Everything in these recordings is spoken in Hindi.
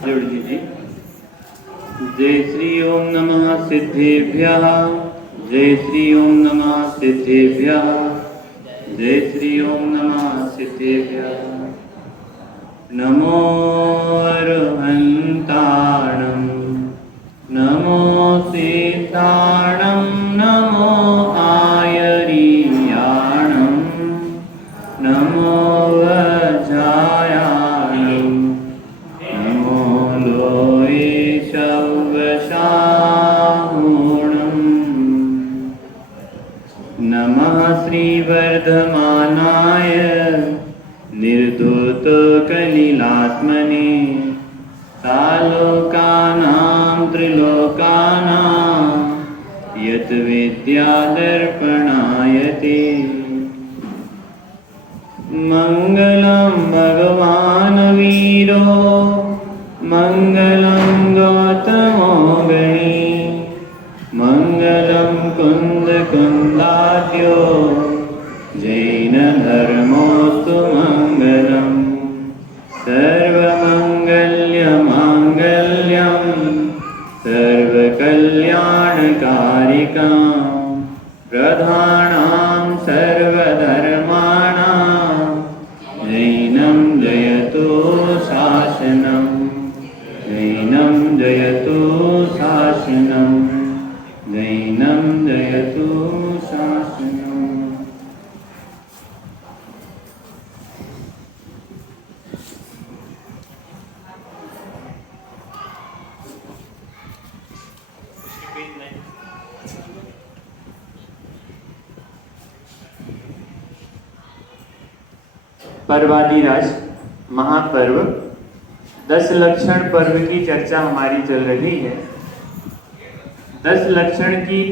जोड़ दीजिए। जय श्री ओम नमः सिद्धेभ्यः। जय श्री ओम नमः सिद्धेभ्यः। जय श्री ओम नमः सिद्धेभ्यः। नमो अरहन्ताणं नमो सिद्धाणं नमो आयरीयाणं नमो वज्रायाणं नमो लोये शौवशाहुणं नमः श्रीवर्धमानाय निर्धूतकलिलात्मने सालोकानां त्रिलोकानां यत् विद्यादर्पणायते। मङ्गलं भगवान् वीरो मङ्गलं गौतमो गणी मङ्गलं कुन्दकुन्दाद्यो जैनधर्मोऽस्तु मङ्गलम्। सर्वमङ्गल्यमाङ्गल्यं सर्वकल्याणकारिकां प्रधानां सर्वधर्माणां जैनं जयतु शासनं जैनं जयतु शासनं जैनं जयतु शासनम्। पर्वादिराज महापर्व 10 लक्षण पर्व की चर्चा हमारी चल रही है। 10 लक्षण की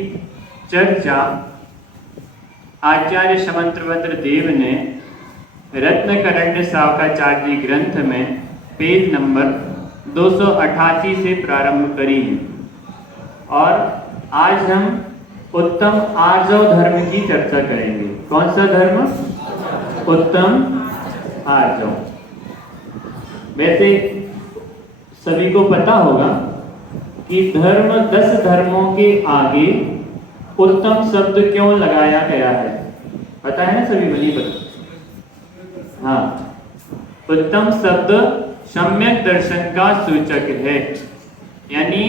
चर्चा आचार्य शमंतभद्र देव ने रत्नकरण्य सावकाचार्य ग्रंथ में पेज नंबर 288 से प्रारंभ करी है और आज हम उत्तम आर्जव धर्म की चर्चा करेंगे। कौन सा धर्म? उत्तम आर्जव। वैसे सभी को पता होगा कि 10 धर्मों के आगे उत्तम शब्द क्यों लगाया गया है। पता है ना सभी? भली पता। हाँ, उत्तम शब्द सम्यक दर्शन का सूचक है, यानी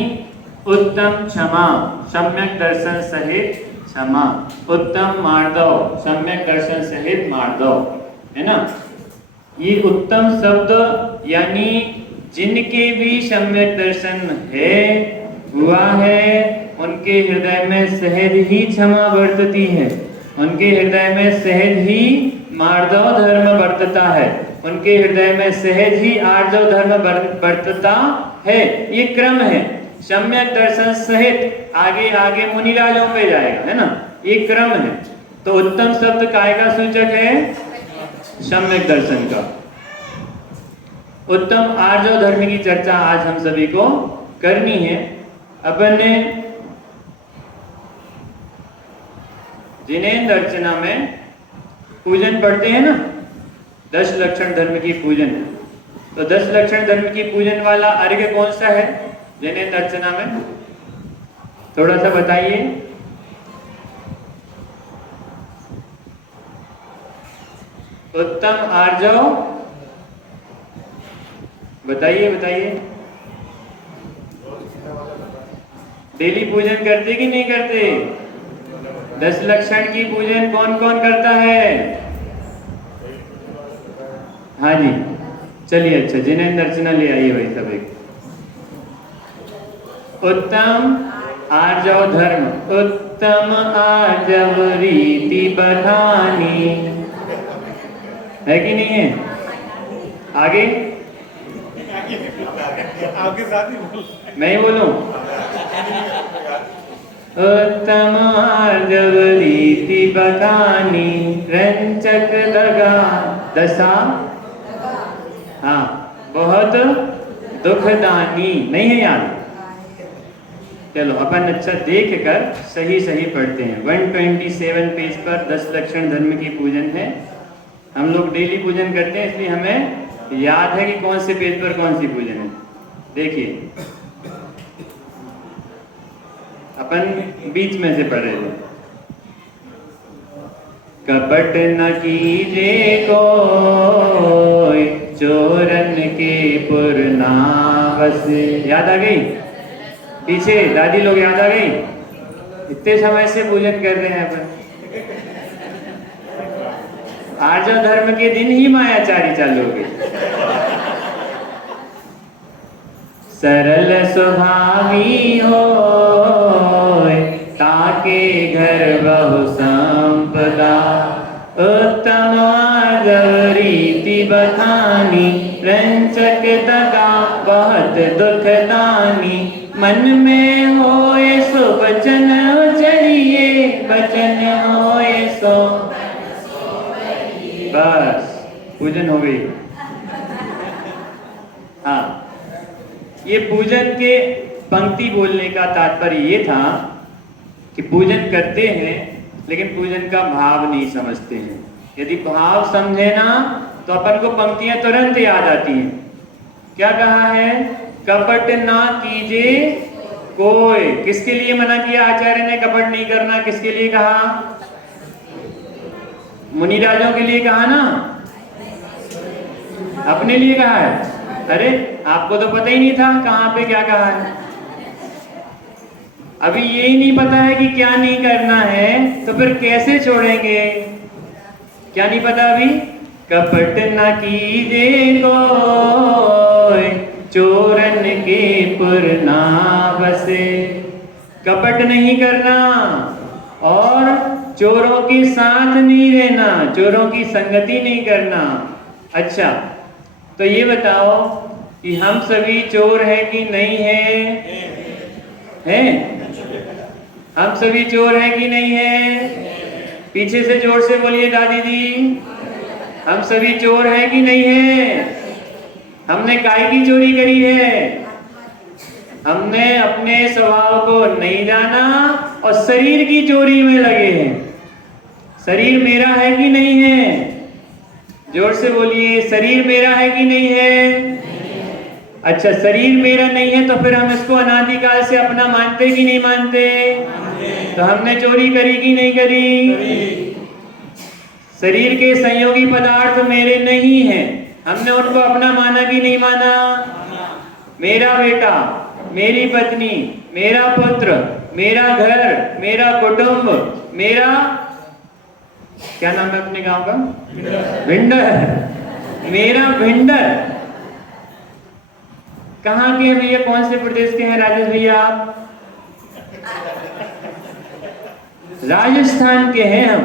उत्तम क्षमा सम्यक दर्शन सहित क्षमा, उत्तम मार्दव सम्यक दर्शन सहित मार्दव, है ना। ये उत्तम शब्द यानी जिनके भी सम्यक दर्शन है हुआ है उनके हृदय में सहज ही क्षमा वर्तती है, उनके हृदय में सहज ही मार्दव धर्म वर्तता है, उनके हृदय में सहज ही आर्जव धर्म वर्तता है। ये क्रम है। सम्यक दर्शन सहित आगे आगे मुनिराजों पे जाएगा, है ना। ये क्रम है। तो उत्तम शब्द काय का सूचक है? सम्यक दर्शन का। उत्तम आर्जव धर्म की चर्चा आज हम सभी को करनी है। अपन ने जिनेन्द्र अर्चना में पूजन पढ़ते हैं ना, 10 लक्षण धर्म की पूजन। तो 10 लक्षण धर्म की पूजन वाला अर्घ्य कौन सा है जिनेन्द्र अर्चना में? थोड़ा सा बताइए। उत्तम आर्जव बताइए बताइए। डेली पूजन करते कि नहीं करते? 10 लक्षण की पूजन कौन कौन करता है? हाँ जी, चलिए। अच्छा, जिनेन्द्र अर्चना ले आइए भाई सब एक। उत्तम आर्जव धर्म, उत्तम आर्जव रीति बखानी, है कि नहीं है? आगे मैं ही बोलूं? उत्तम आर्जव रीति बखानी रंचक दगा दशा, हाँ, बहुत दुखदानी। नहीं है याद? चलो अपन अच्छा देख कर सही सही पढ़ते हैं। 127 पेज पर 10 लक्षण धर्म की पूजन है। हम लोग डेली पूजन करते हैं, इसलिए हमें याद है कि कौन से पेज पर कौन सी पूजन है। देखिए, अपन बीच में से पढ़ रहे थे। कपट न कीजे कोई, चोरन के पुर ना बसे। याद आ गई? पीछे दादी लोग याद आ गई? इतने समय से पूजन कर रहे हैं अपन। आर्य धर्म के दिन ही मायाचारी चालू हो गई। सरल स्वभावी हो, ताके घर बहु संपदा, उत्तम रीति बखानी, रंचक दगा बहुत दुखदानी, मन में होए सो वचन उजड़िए, वचन होए सो। बस पूजन हो गई। हाँ, ये पूजन के पंक्ति बोलने का तात्पर्य ये था कि पूजन करते हैं लेकिन पूजन का भाव नहीं समझते हैं। यदि भाव समझे ना तो अपन को पंक्तियां तुरंत याद आती हैं। क्या कहा है? कपट ना कीजे कोई। किसके लिए मना किया आचार्य ने कपट नहीं करना? किसके लिए कहा? मुनिराजों के लिए कहा ना? अपने लिए कहा है? अरे आपको तो पता ही नहीं था कहां पे क्या कहा है। अभी ये ही नहीं पता है कि क्या नहीं करना है तो फिर कैसे छोड़ेंगे? क्या नहीं पता अभी? कपट न कीजे कोई, चोरन के पुर ना बसे। कपट नहीं करना और चोरों के साथ नहीं रहना, चोरों की संगति नहीं करना। अच्छा, तो ये बताओ कि हम सभी चोर हैं कि नहीं है? हैं? हम सभी चोर हैं कि नहीं है? पीछे से जोर से बोलिए दादी जी, हम सभी चोर हैं कि नहीं है? हमने काय की चोरी करी है? हमने अपने स्वभाव को नहीं जाना और शरीर की चोरी में लगे हैं। शरीर मेरा है कि नहीं है? जोर से बोलिए, शरीर मेरा है कि नहीं है? अच्छा, शरीर मेरा नहीं है तो फिर हम इसको अनादिकाल से अपना मानते कि नहीं मानते? तो हमने चोरी करी कि नहीं करी? शरीर के संयोगी पदार्थ मेरे नहीं हैं, हमने उनको अपना माना कि नहीं माना? मेरा बेटा, मेरी पत्नी, मेरा पुत्र, मेरा घर, मेरा कुटुंब, मेरा क्या नाम है अपने गांव का? भिंडर। मेरा भिंडर। कहाँ के हैं भैया? कौन से प्रदेश के हैं राजेश भैया? आप राजस्थान के हैं। हम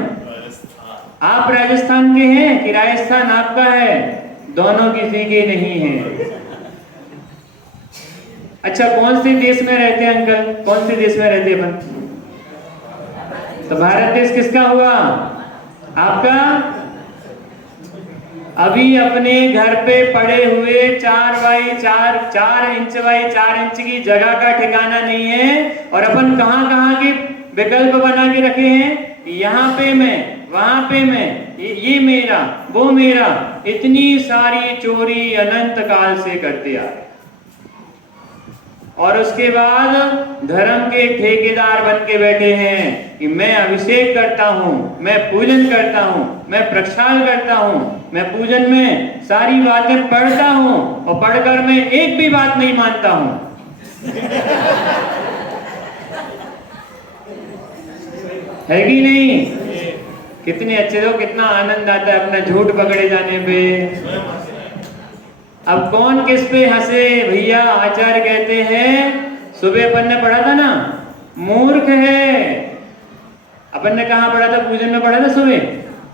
आप राजस्थान के हैं कि राजस्थान आपका है? दोनों किसी के नहीं है। अच्छा, कौन से देश में रहते हैं अंकल? कौन से देश में रहते हैं अपन? तो भारत देश किसका हुआ? आपका? अभी अपने घर पे पड़े हुए 4 बाई 4 इंच बाई 4 इंच की जगह का ठिकाना नहीं है और अपन कहां के विकल्प बना के रखे हैं। यहाँ पे मैं, वहां पे मैं, ये मेरा, वो मेरा। इतनी सारी चोरी अनंत काल से करते आ रहे और उसके बाद धर्म के ठेकेदार बन के बैठे हैं कि मैं अभिषेक करता हूं, मैं पूजन करता हूं, मैं प्रक्षाल करता हूं, मैं पूजन में सारी बातें पढ़ता हूं और पढ़कर मैं एक भी बात नहीं मानता हूं। है कि नहीं? कितने अच्छे हो, कितना आनंद आता है अपना झूठ पकड़े जाने पे। अब कौन किस पे हंसे भैया? आचार्य कहते हैं, सुबह अपन ने पढ़ा था ना, मूर्ख है। अपन ने कहा पढ़ा था? पूजन में पढ़ा था सुबह,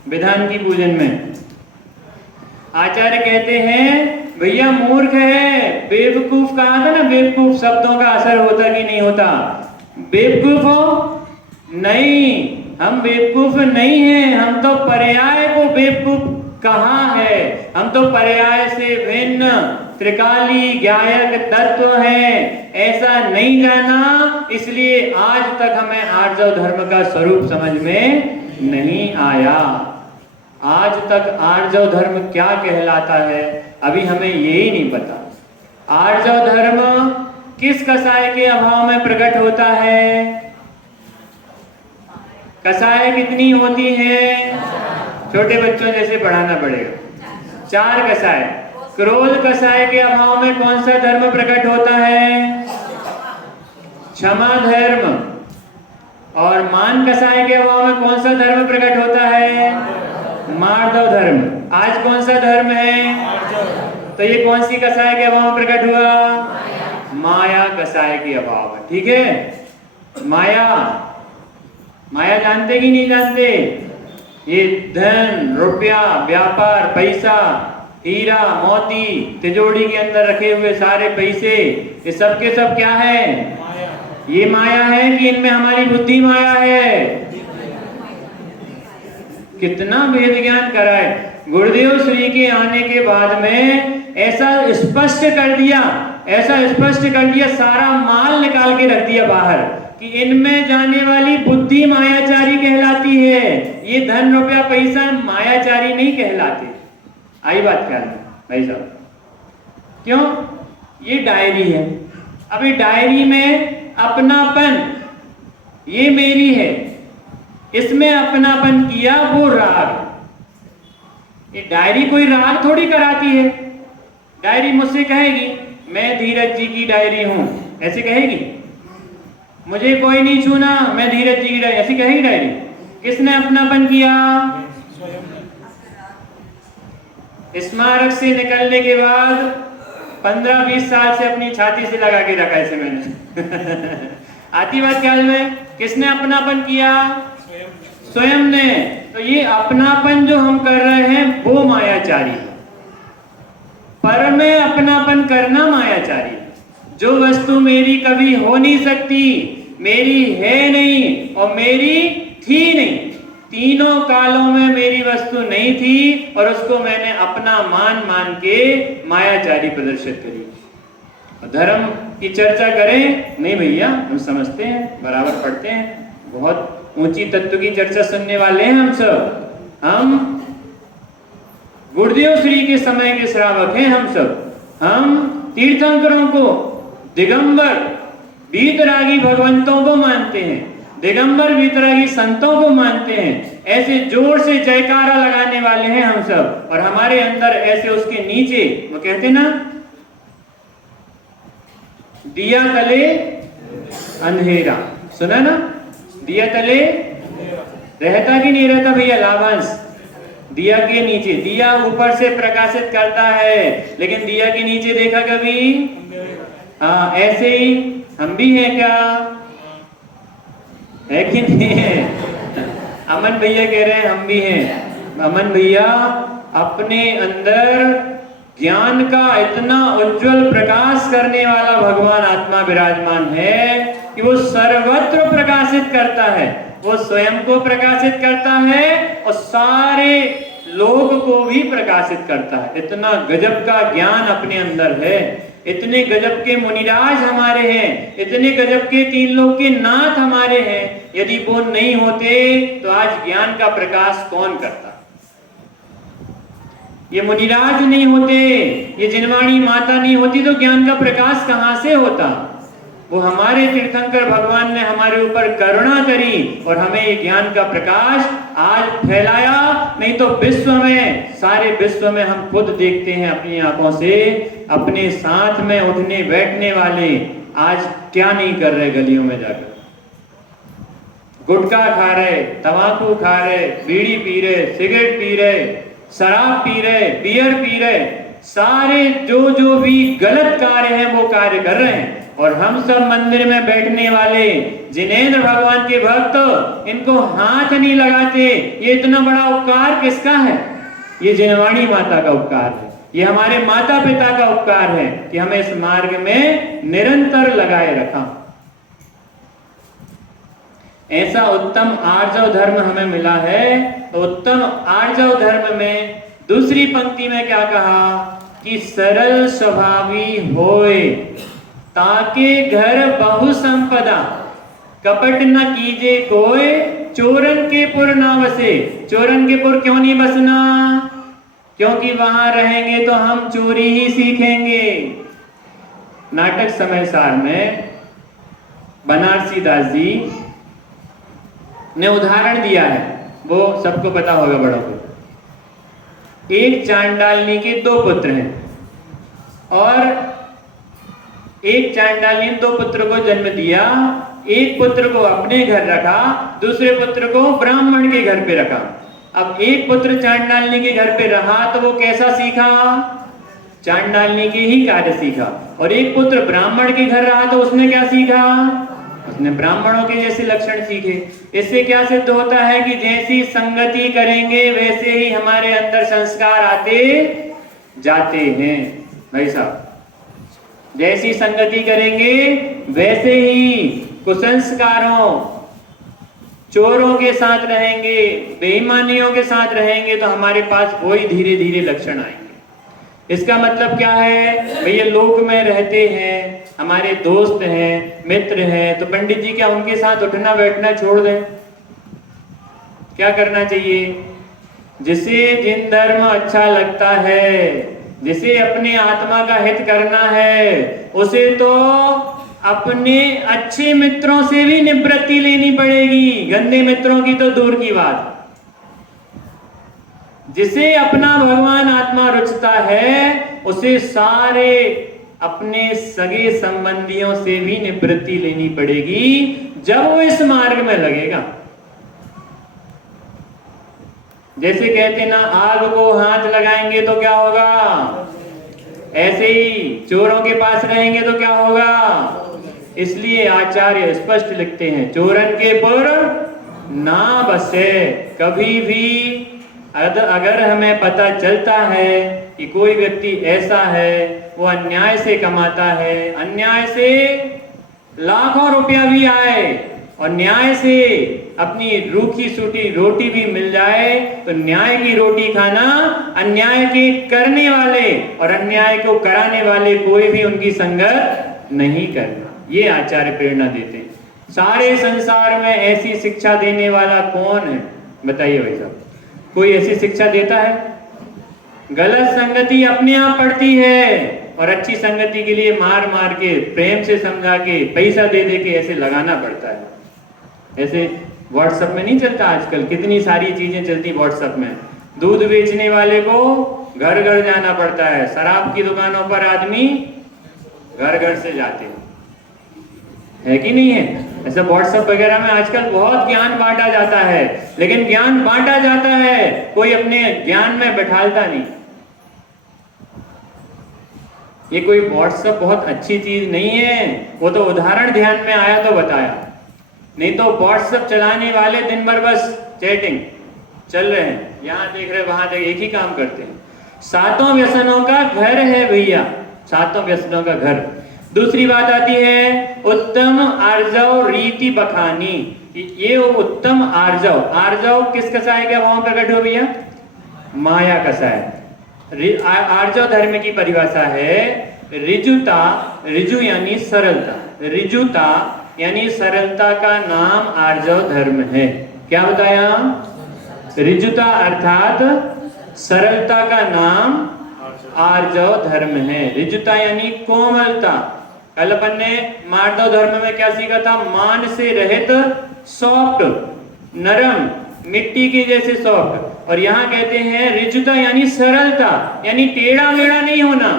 विधान की पूजन में। आचार्य कहते हैं भैया मूर्ख है, बेवकूफ। कहा था ना, बेवकूफ शब्दों का असर होता कि नहीं होता? बेवकूफ हो? नहीं, हम बेवकूफ नहीं हैं, हम तो पर्याय को बेवकूफ कहा है। हम तो पर्याय से भिन्न त्रिकाली ज्ञायक तत्व है, ऐसा नहीं जाना। इसलिए आज तक हमें आर्य धर्म का स्वरूप समझ में नहीं आया। आज तक आर्य धर्म क्या कहलाता है अभी हमें यही नहीं पता। आर्जव धर्म किस कसाय के अभाव में प्रकट होता है? कसाय कितनी होती है? छोटे बच्चों जैसे पढ़ाना पड़ेगा। 4 कसाय। क्रोध कसाय के अभाव में कौन सा धर्म प्रकट होता है? क्षमा धर्म। और मान कसाय के अभाव में कौन सा धर्म प्रकट होता है? मार्दव धर्म। आज कौन सा धर्म है? तो ये कौन सी कसाय के अभाव में प्रकट हुआ? माया कसाय के अभाव में। ठीक है, माया, माया जानते कि नहीं जानते? ये धन, रुपया, व्यापार, पैसा, हीरा मोती, तिजोरी के अंदर रखे हुए सारे पैसे, ये सब के सब क्या है? ये माया है कि इनमें हमारी बुद्धि माया है? कितना भेद ज्ञान कराए। गुरुदेव श्री के आने के बाद में ऐसा स्पष्ट कर दिया, ऐसा स्पष्ट कर दिया, सारा माल निकाल के रख दिया बाहर कि इनमें जाने वाली बुद्धि मायाचारी कहलाती है, ये धन रुपया पैसा मायाचारी नहीं कहलाते। आई बात ख्याल में भाई साहब? क्यों? ये डायरी है। अभी डायरी में अपनापन, ये मेरी है, इसमें अपनापन किया, वो राग। ये डायरी कोई राग थोड़ी कराती है। डायरी मुझसे कहेगी मैं धीरज जी की डायरी हूं, ऐसे कहेगी? मुझे कोई नहीं छूना, मैं धीरज जी की डायरी, ऐसी कहेगी डायरी? किसने अपनापन किया? स्मारक से निकलने के बाद 15-20 साल से अपनी छाती से लगा के रखा ऐसे मैंने। आती बात ख्याल में? किसने अपनापन किया? स्वयं ने। तो ये अपनापन जो हम कर रहे हैं वो मायाचारी है। पर में अपनापन करना मायाचारी। जो वस्तु मेरी कभी हो नहीं सकती, मेरी है नहीं और मेरी थी नहीं, तीनों कालों में मेरी वस्तु नहीं थी और उसको मैंने अपना मान के मायाचारी प्रदर्शित करी। धर्म की चर्चा करें? नहीं भैया, हम समझते हैं, बराबर पढ़ते हैं, बहुत ऊंची तत्व की चर्चा सुनने वाले हैं हम सब। हम गुरुदेव श्री के समय के श्रावक हैं हम सब। हम तीर्थंकरों को, दिगंबर वीतरागी भगवंतों को मानते हैं, दिगंबर वीतरागी संतों को मानते हैं। ऐसे जोर से जयकारा लगाने वाले हैं हम सब। और हमारे अंदर ऐसे उसके नीचे वो कहते ना, दिया तले अंधेरा, सुना ना? दिया तले रहता कि नहीं रहता भैया? लाभांश दिया के नीचे। दिया ऊपर से प्रकाशित करता है, लेकिन दिया के नीचे देखा कभी? हाँ, ऐसे ही हम भी हैं क्या? है कि नहीं है? अमन भैया कह रहे हैं हम भी हैं। अमन भैया, अपने अंदर ज्ञान का इतना उज्जवल प्रकाश करने वाला भगवान आत्मा विराजमान है कि वो सर्वत्र प्रकाशित करता है। वो स्वयं को प्रकाशित करता है और सारे लोग को भी प्रकाशित करता है। इतना गजब का ज्ञान अपने अंदर है। इतने गजब के मुनिराज हमारे हैं, इतने गजब के 3 लोक के नाथ हमारे हैं। यदि वो नहीं होते तो आज ज्ञान का प्रकाश कौन करता? ये मुनिराज नहीं होते, ये जिनवाणी माता नहीं होती तो ज्ञान का प्रकाश कहां से होता? वो हमारे तीर्थंकर भगवान ने हमारे ऊपर करुणा करी और हमें ये ज्ञान का प्रकाश आज फैलाया। नहीं तो विश्व में, सारे विश्व में हम खुद देखते हैं अपनी आंखों से, अपने साथ में उठने बैठने वाले आज क्या नहीं कर रहे गलियों में जाकर। गुटखा खा रहे, तंबाकू खा रहे, बीड़ी पी रहे, सिगरेट पी रहे, शराब पी रहे, बियर पी रहे, सारे जो भी गलत कार्य हैं वो कार्य कर रहे हैं। और हम सब मंदिर में बैठने वाले जिनेंद्र भगवान के भक्त इनको हाथ नहीं लगाते। ये इतना बड़ा उपकार किसका है? ये जिनवाणी माता का उपकार है। ये हमारे माता पिता का उपकार है कि हमें इस मार्ग में निरंतर लगाए रखा। ऐसा उत्तम आर्जव धर्म हमें मिला है। तो उत्तम आर्जव धर्म में दूसरी पंक्ति में क्या कहा कि सरल स्वभावी होए ताके घर बहु संपदा, कपट न कीजे कोय, चोरन के पुर न बसे। चोरन के पुर क्यों नहीं बसना? क्योंकि वहां रहेंगे तो हम चोरी ही सीखेंगे। नाटक समय सार में बनारसी दास जी ने उदाहरण दिया है, वो सबको पता होगा बड़ों को। एक चांडालनी के 2 पुत्र हैं और एक चांडालनी ने 2 पुत्र को जन्म दिया। एक पुत्र को अपने घर रखा, दूसरे पुत्र को ब्राह्मण के घर पे रखा। अब एक पुत्र चांडालनी के घर पे रहा तो वो कैसा सीखा? चांडालनी के ही कार्य सीखा। और एक पुत्र ब्राह्मण के घर रहा तो उसने क्या सीखा? उसने ब्राह्मणों के जैसे लक्षण सीखे। इससे क्या सिद्ध होता है कि जैसी संगति करेंगे वैसे ही हमारे अंदर संस्कार आते जाते हैं। भाई साहब, जैसी संगति करेंगे वैसे ही कुसंस्कारों, चोरों के साथ रहेंगे, बेईमानियों के साथ रहेंगे तो हमारे पास वही धीरे धीरे लक्षण आएंगे। इसका मतलब क्या है? भैया लोक में रहते हैं, हमारे दोस्त हैं, मित्र हैं, तो पंडित जी क्या उनके साथ उठना बैठना छोड़ दें? क्या करना चाहिए? जिसे जिन धर्म अच्छा लगता है, जिसे अपने आत्मा का हित करना है, उसे तो अपने अच्छे मित्रों से भी निवृत्ति लेनी पड़ेगी, गंदे मित्रों की तो दूर की बात। जिसे अपना भगवान आत्मा रुचता है उसे सारे अपने सगे संबंधियों से भी निवृत्ति लेनी पड़ेगी जब वो इस मार्ग में लगेगा। जैसे कहते ना, आग को हाथ लगाएंगे तो क्या होगा, ऐसे ही चोरों के पास रहेंगे तो क्या होगा। इसलिए आचार्य स्पष्ट लिखते हैं, चोरन के पुर ना बसे। कभी भी अगर हमें पता चलता है कि कोई व्यक्ति ऐसा है, वो अन्याय से कमाता है, अन्याय से लाखों रुपया भी आए और न्याय से अपनी रूखी सूटी रोटी भी मिल जाए, तो न्याय की रोटी खाना, अन्याय के करने वाले और अन्याय को कराने वाले कोई भी उनकी संगत नहीं करना। ये आचार्य प्रेरणा देते हैं। सारे संसार में ऐसी शिक्षा देने वाला कौन है? बताइए भाई साहब, कोई ऐसी शिक्षा देता है? गलत संगति अपने आप पड़ती है और अच्छी संगति के लिए मार मार के, प्रेम से समझा के, पैसा दे दे के ऐसे लगाना पड़ता है। ऐसे व्हाट्सएप में नहीं चलता आजकल, कितनी सारी चीजें चलती व्हाट्सएप में। दूध बेचने वाले को घर घर जाना पड़ता है, शराब की दुकानों पर आदमी घर घर से जाते है कि नहीं है? ऐसा व्हाट्सएप वगैरह में आजकल बहुत ज्ञान बांटा जाता है, लेकिन ज्ञान बांटा जाता है, कोई अपने ज्ञान में बैठालता नहीं। ये कोई व्हाट्सएप बहुत अच्छी चीज नहीं है, वो तो उदाहरण ध्यान में आया तो बताया। नहीं तो व्हाट्सएप चलाने वाले दिन भर बस चैटिंग चल रहे हैं, यहाँ देख रहे वहां देख, एक ही काम करते हैं। सातों व्यसनों का घर है भैया, सातों व्यसनों का घर। दूसरी बात आती है उत्तम आर्जव रीति बखानी। ये उत्तम आर्जव, आर्जव किस कसाय का वहां प्रकट हो भैया? माया कसाय। आर्जव धर्म की परिभाषा है रिजुता, रिजु यानी सरलता, रिजुता यानी सरलता का नाम आर्जव धर्म है। क्या बताया? रिजुता अर्थात सरलता का नाम आर्जव धर्म है। रिजुता यानी कोमलता। कल अपन ने मार्दव धर्म में क्या सीखा था? मान से रहित, सॉफ्ट, नरम, मिट्टी के जैसे सॉफ्ट। और यहाँ कहते हैं रिजुता यानी सरलता, यानी टेढ़ा मेढ़ा नहीं होना।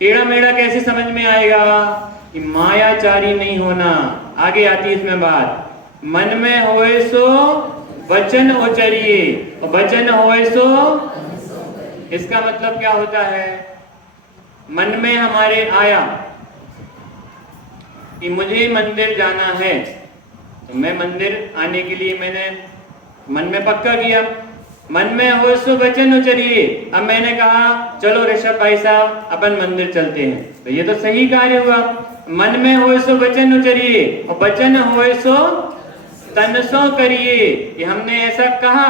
टेढ़ा मेढ़ा कैसे समझ में आएगा? कि मायाचारी नहीं होना। आगे आती है इसमें बात, मन में होए सो वचन उचरिए, वचन होए सो। इसका मतलब क्या होता है? मन में हमारे आया कि मुझे मंदिर जाना है, तो मैं मंदिर आने के लिए मैंने मन में पक्का किया, मन में हो सो वचन उचरिए। अब मैंने कहा चलो ऋषभ भाई साहब अपन मंदिर चलते हैं, तो ये तो सही कार्य हुआ। मन में हो सो वचन उचरिए और वचन हो सो तनसो करिए। ये हमने ऐसा कहा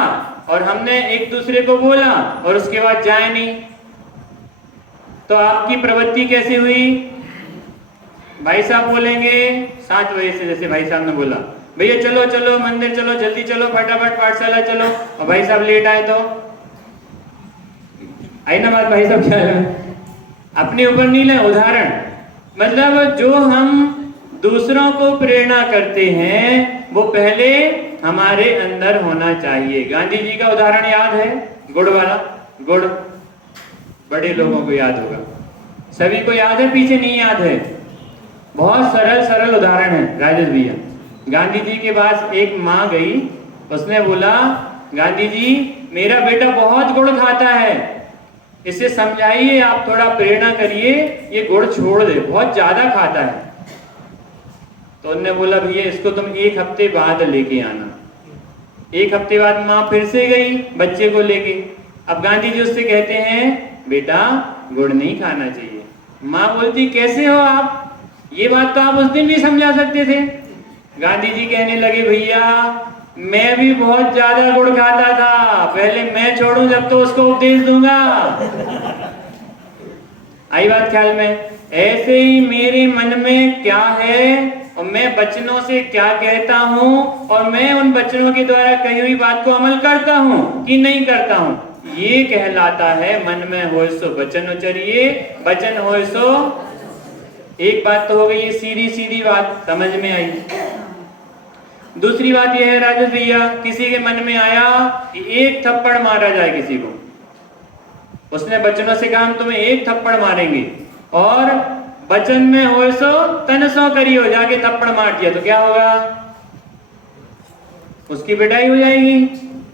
और हमने एक दूसरे को बोला और उसके बाद जाए नहीं, तो आपकी प्रवृत्ति कैसी हुई? भाई साहब बोलेंगे 7 बजे से, जैसे भाई साहब ने बोला भैया चलो चलो मंदिर चलो, जल्दी चलो, फटाफट पाठशाला चलो, और भाई साहब लेट आए तो आई ना बात। भाई साहब क्या है? अपने ऊपर नहीं ले, उदाहरण मतलब जो हम दूसरों को प्रेरणा करते हैं वो पहले हमारे अंदर होना चाहिए। गांधी जी का उदाहरण याद है, गुड़ वाला। गुड़ बड़े लोगों को याद होगा, सभी को याद है, पीछे नहीं याद है। बहुत सरल सरल उदाहरण है राजेश भैया। गांधी जी के पास एक माँ गई, उसने बोला गांधी जी मेरा बेटा बहुत गुड़ खाता है, इसे समझाइए, आप थोड़ा प्रेरणा करिए, ये गुड़ छोड़ दे, बहुत ज्यादा खाता है। तो उन्होंने बोला भैया इसको तुम 1 हफ्ते बाद लेके आना। 1 हफ्ते बाद माँ फिर से गई बच्चे को लेके। अब गांधी जी उससे कहते हैं बेटा गुड़ नहीं खाना चाहिए। माँ बोलती कैसे हो आप, ये बात तो आप उस दिन भी समझा सकते थे। गांधी जी कहने लगे भैया मैं भी बहुत ज्यादा गुड़ खाता था, पहले मैं छोड़ूं जब तो उसको उपदेश दूंगा। आई बात ख्याल में? ऐसे ही मेरे मन में क्या है और मैं बचनों से क्या कहता हूं और मैं उन बचनों के द्वारा कही हुई बात को अमल करता हूं कि नहीं करता हूं, ये कहलाता है मन में होए सो वचन उचरिए, वचन होए सो। एक बात तो हो गई, ये सीधी सीधी बात समझ में आई। दूसरी बात यह है राजेश भैया, किसी के मन में आया कि 1 थप्पड़ मारा जाए किसी को, उसने बचनों से कहा हम तुम्हें 1 थप्पड़ मारेंगे, और बचन में होए सो तन सो करियो, जाके थप्पड़ मार दिया तो क्या होगा? उसकी पिटाई हो जाएगी।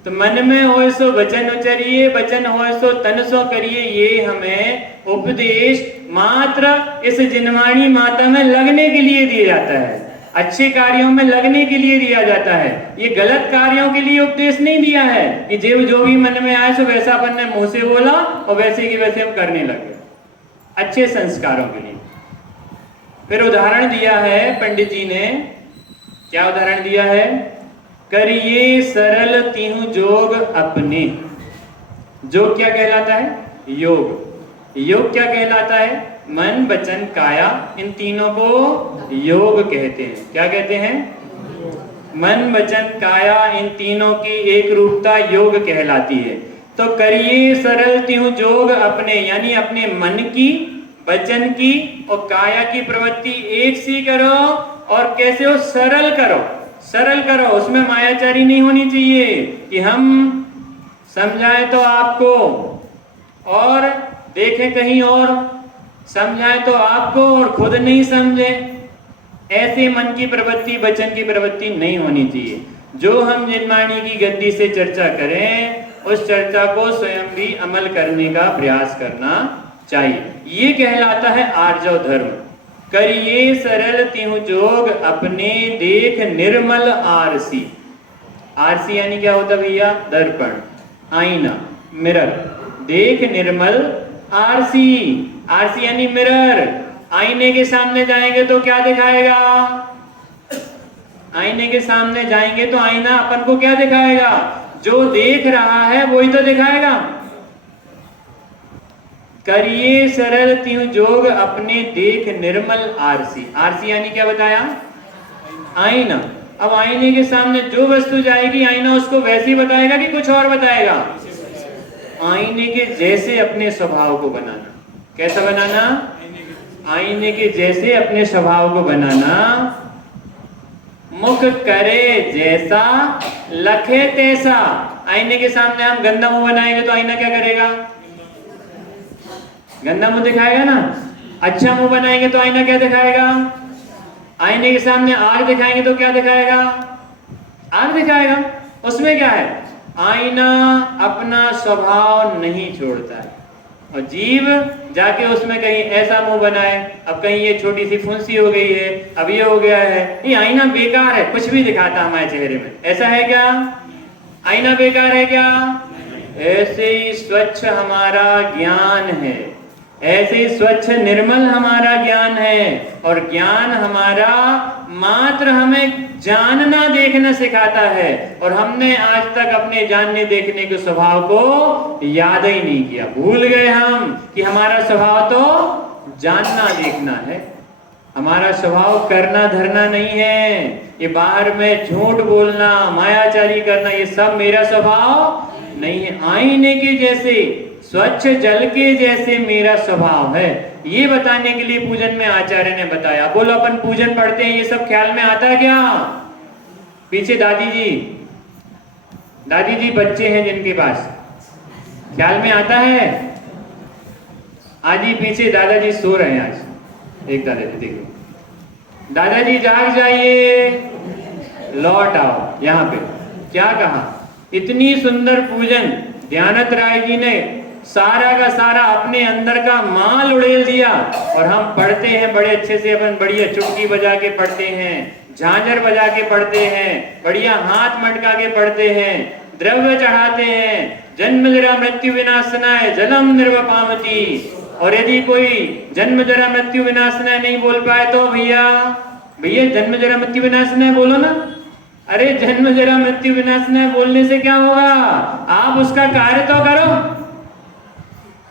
तो मन में होए सो वचन उचरिए, वचन होए सो तन सो करिए, ये हमें उपदेश मात्र इस जिनवाणी माता में लगने के लिए दिया जाता है, अच्छे कार्यों में लगने के लिए दिया जाता है। ये गलत कार्यों के लिए उपदेश नहीं दिया है कि जो भी मन में आए सो वैसा अपन ने मुंह से बोला और वैसे की वैसे हम करने लगे, अच्छे संस्कारों के लिए। फिर उदाहरण दिया है पंडित जी ने, क्या उदाहरण दिया है? करिए सरल तिहु जोग अपने। जोग क्या कहलाता है? योग। योग क्या कहलाता है? मन वचन काया, इन तीनों को योग कहते हैं। क्या कहते हैं? मन वचन काया, इन तीनों की एक रूपता योग कहलाती है। तो करिए सरल तिहु जोग अपने, यानी अपने मन की, वचन की और काया की प्रवृत्ति एक सी करो, और कैसे हो? सरल करो, सरल करो, उसमें मायाचारी नहीं होनी चाहिए कि हम समझाएं तो आपको और देखें कहीं और, समझाएं तो आपको और खुद नहीं समझे। ऐसे मन की प्रवृत्ति, वचन की प्रवृत्ति नहीं होनी चाहिए। जो हम जिनवाणी की गद्दी से चर्चा करें उस चर्चा को स्वयं भी अमल करने का प्रयास करना चाहिए। ये कहलाता है आर्जव धर्म। करिए सरल तिहु जोग अपने, देख निर्मल आरसी। आरसी यानी क्या होता भैया? दर्पण, आईना, मिरर। देख निर्मल आरसी, आरसी यानी मिरर। आईने के सामने जाएंगे तो क्या दिखाएगा? आईने के सामने जाएंगे तो आईना अपन को क्या दिखाएगा? जो देख रहा है वही तो दिखाएगा। करिए सरल तिहु जोग अपने, देख निर्मल आरसी। आरसी यानी क्या बताया? आईना। अब आईने के सामने जो वस्तु जाएगी आईना उसको वैसे ही बताएगा कि कुछ और बताएगा? आईने के जैसे अपने स्वभाव को बनाना। कैसा बनाना? आईने के जैसे अपने स्वभाव को बनाना। मुख करे जैसा लखे तैसा। आईने के सामने हम गंदा मुंह बनाएंगे तो आईना क्या करेगा? गंदा मुंह दिखाएगा ना। अच्छा मुंह बनाएंगे तो आईना क्या दिखाएगा? आईने के सामने आग दिखाएंगे तो क्या दिखाएगा? आग दिखाएगा। उसमें क्या है? आईना अपना स्वभाव नहीं छोड़ता है, और जीव जाके उसमें कहीं ऐसा मुंह बनाए, अब कहीं ये छोटी सी फुंसी हो गई है, अब ये हो गया है, ये आईना बेकार है, कुछ भी दिखाता हमारे चेहरे में। ऐसा है क्या? आईना बेकार है क्या? ऐसे ही स्वच्छ हमारा ज्ञान है, ऐसे ही स्वच्छ निर्मल हमारा ज्ञान है। और ज्ञान हमारा मात्र हमें जानना देखना सिखाता है, और हमने आज तक अपने जानने देखने के स्वभाव को याद ही नहीं किया। भूल गए हम कि हमारा स्वभाव तो जानना देखना है, हमारा स्वभाव करना धरना नहीं है। ये बाहर में झूठ बोलना, मायाचारी करना, ये सब मेरा स्वभाव नहीं है। आईने के जैसे स्वच्छ जल के जैसे मेरा स्वभाव है, ये बताने के लिए पूजन में आचार्य ने बताया। बोलो अपन पूजन पढ़ते हैं, ये सब ख्याल में आता है क्या? पीछे दादी जी बच्चे हैं जिनके पास, ख्याल में आता है? आज ही पीछे दादाजी सो रहे हैं। आज एक दादाजी देखो, दादाजी जाग जाइए, लौट आओ यहाँ पे। क्या कहा? इतनी सुंदर पूजन ध्यानत राय जी ने सारा का सारा अपने अंदर का माल उड़ेल दिया, और हम पढ़ते हैं बड़े अच्छे से, अपन बढ़िया चुटकी बजा के पढ़ते हैं, झांझर बजा के पढ़ते हैं, बढ़िया हाथ मटका के पढ़ते हैं, द्रव्य चढ़ाते हैं, जन्म जरा मृत्यु विनाशनाय जलम निर्वपामति। और यदि कोई जन्म जरा मृत्यु विनाशनाय नहीं बोल पाए तो भैया जन्म जरा मृत्यु विनाशनाय बोलो ना। अरे जन्म जरा मृत्यु विनाशनाय बोलने से क्या होगा? आप उसका कार्य तो करो।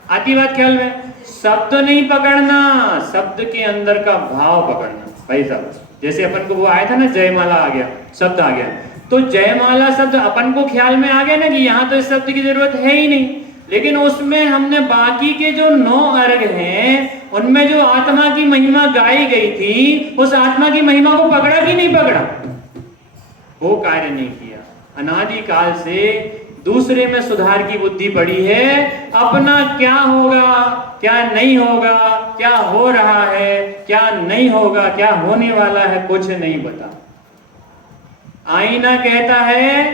आती बात ख्याल में? शब्द नहीं पकड़ना, शब्द के अंदर का भाव पकड़ना। भाई साहब जैसे अपन को वो आया था ना, जयमाला आ गया, शब्द आ गया, तो जयमाला शब्द अपन को ख्याल में आ गया ना कि यहाँ तो इस शब्द की जरूरत है ही नहीं, लेकिन उसमें हमने बाकी के जो 9 अर्घ हैं उनमें जो आत्मा की महिमा गाई गई थी, उस आत्मा की महिमा को पकड़ा कि नहीं पकड़ा? वो कार्य नहीं किया। अनादि काल से दूसरे में सुधार की बुद्धि पड़ी है, अपना क्या होगा क्या नहीं होगा, क्या हो रहा है क्या नहीं होगा, क्या होने वाला है, कुछ नहीं पता। आईना कहता है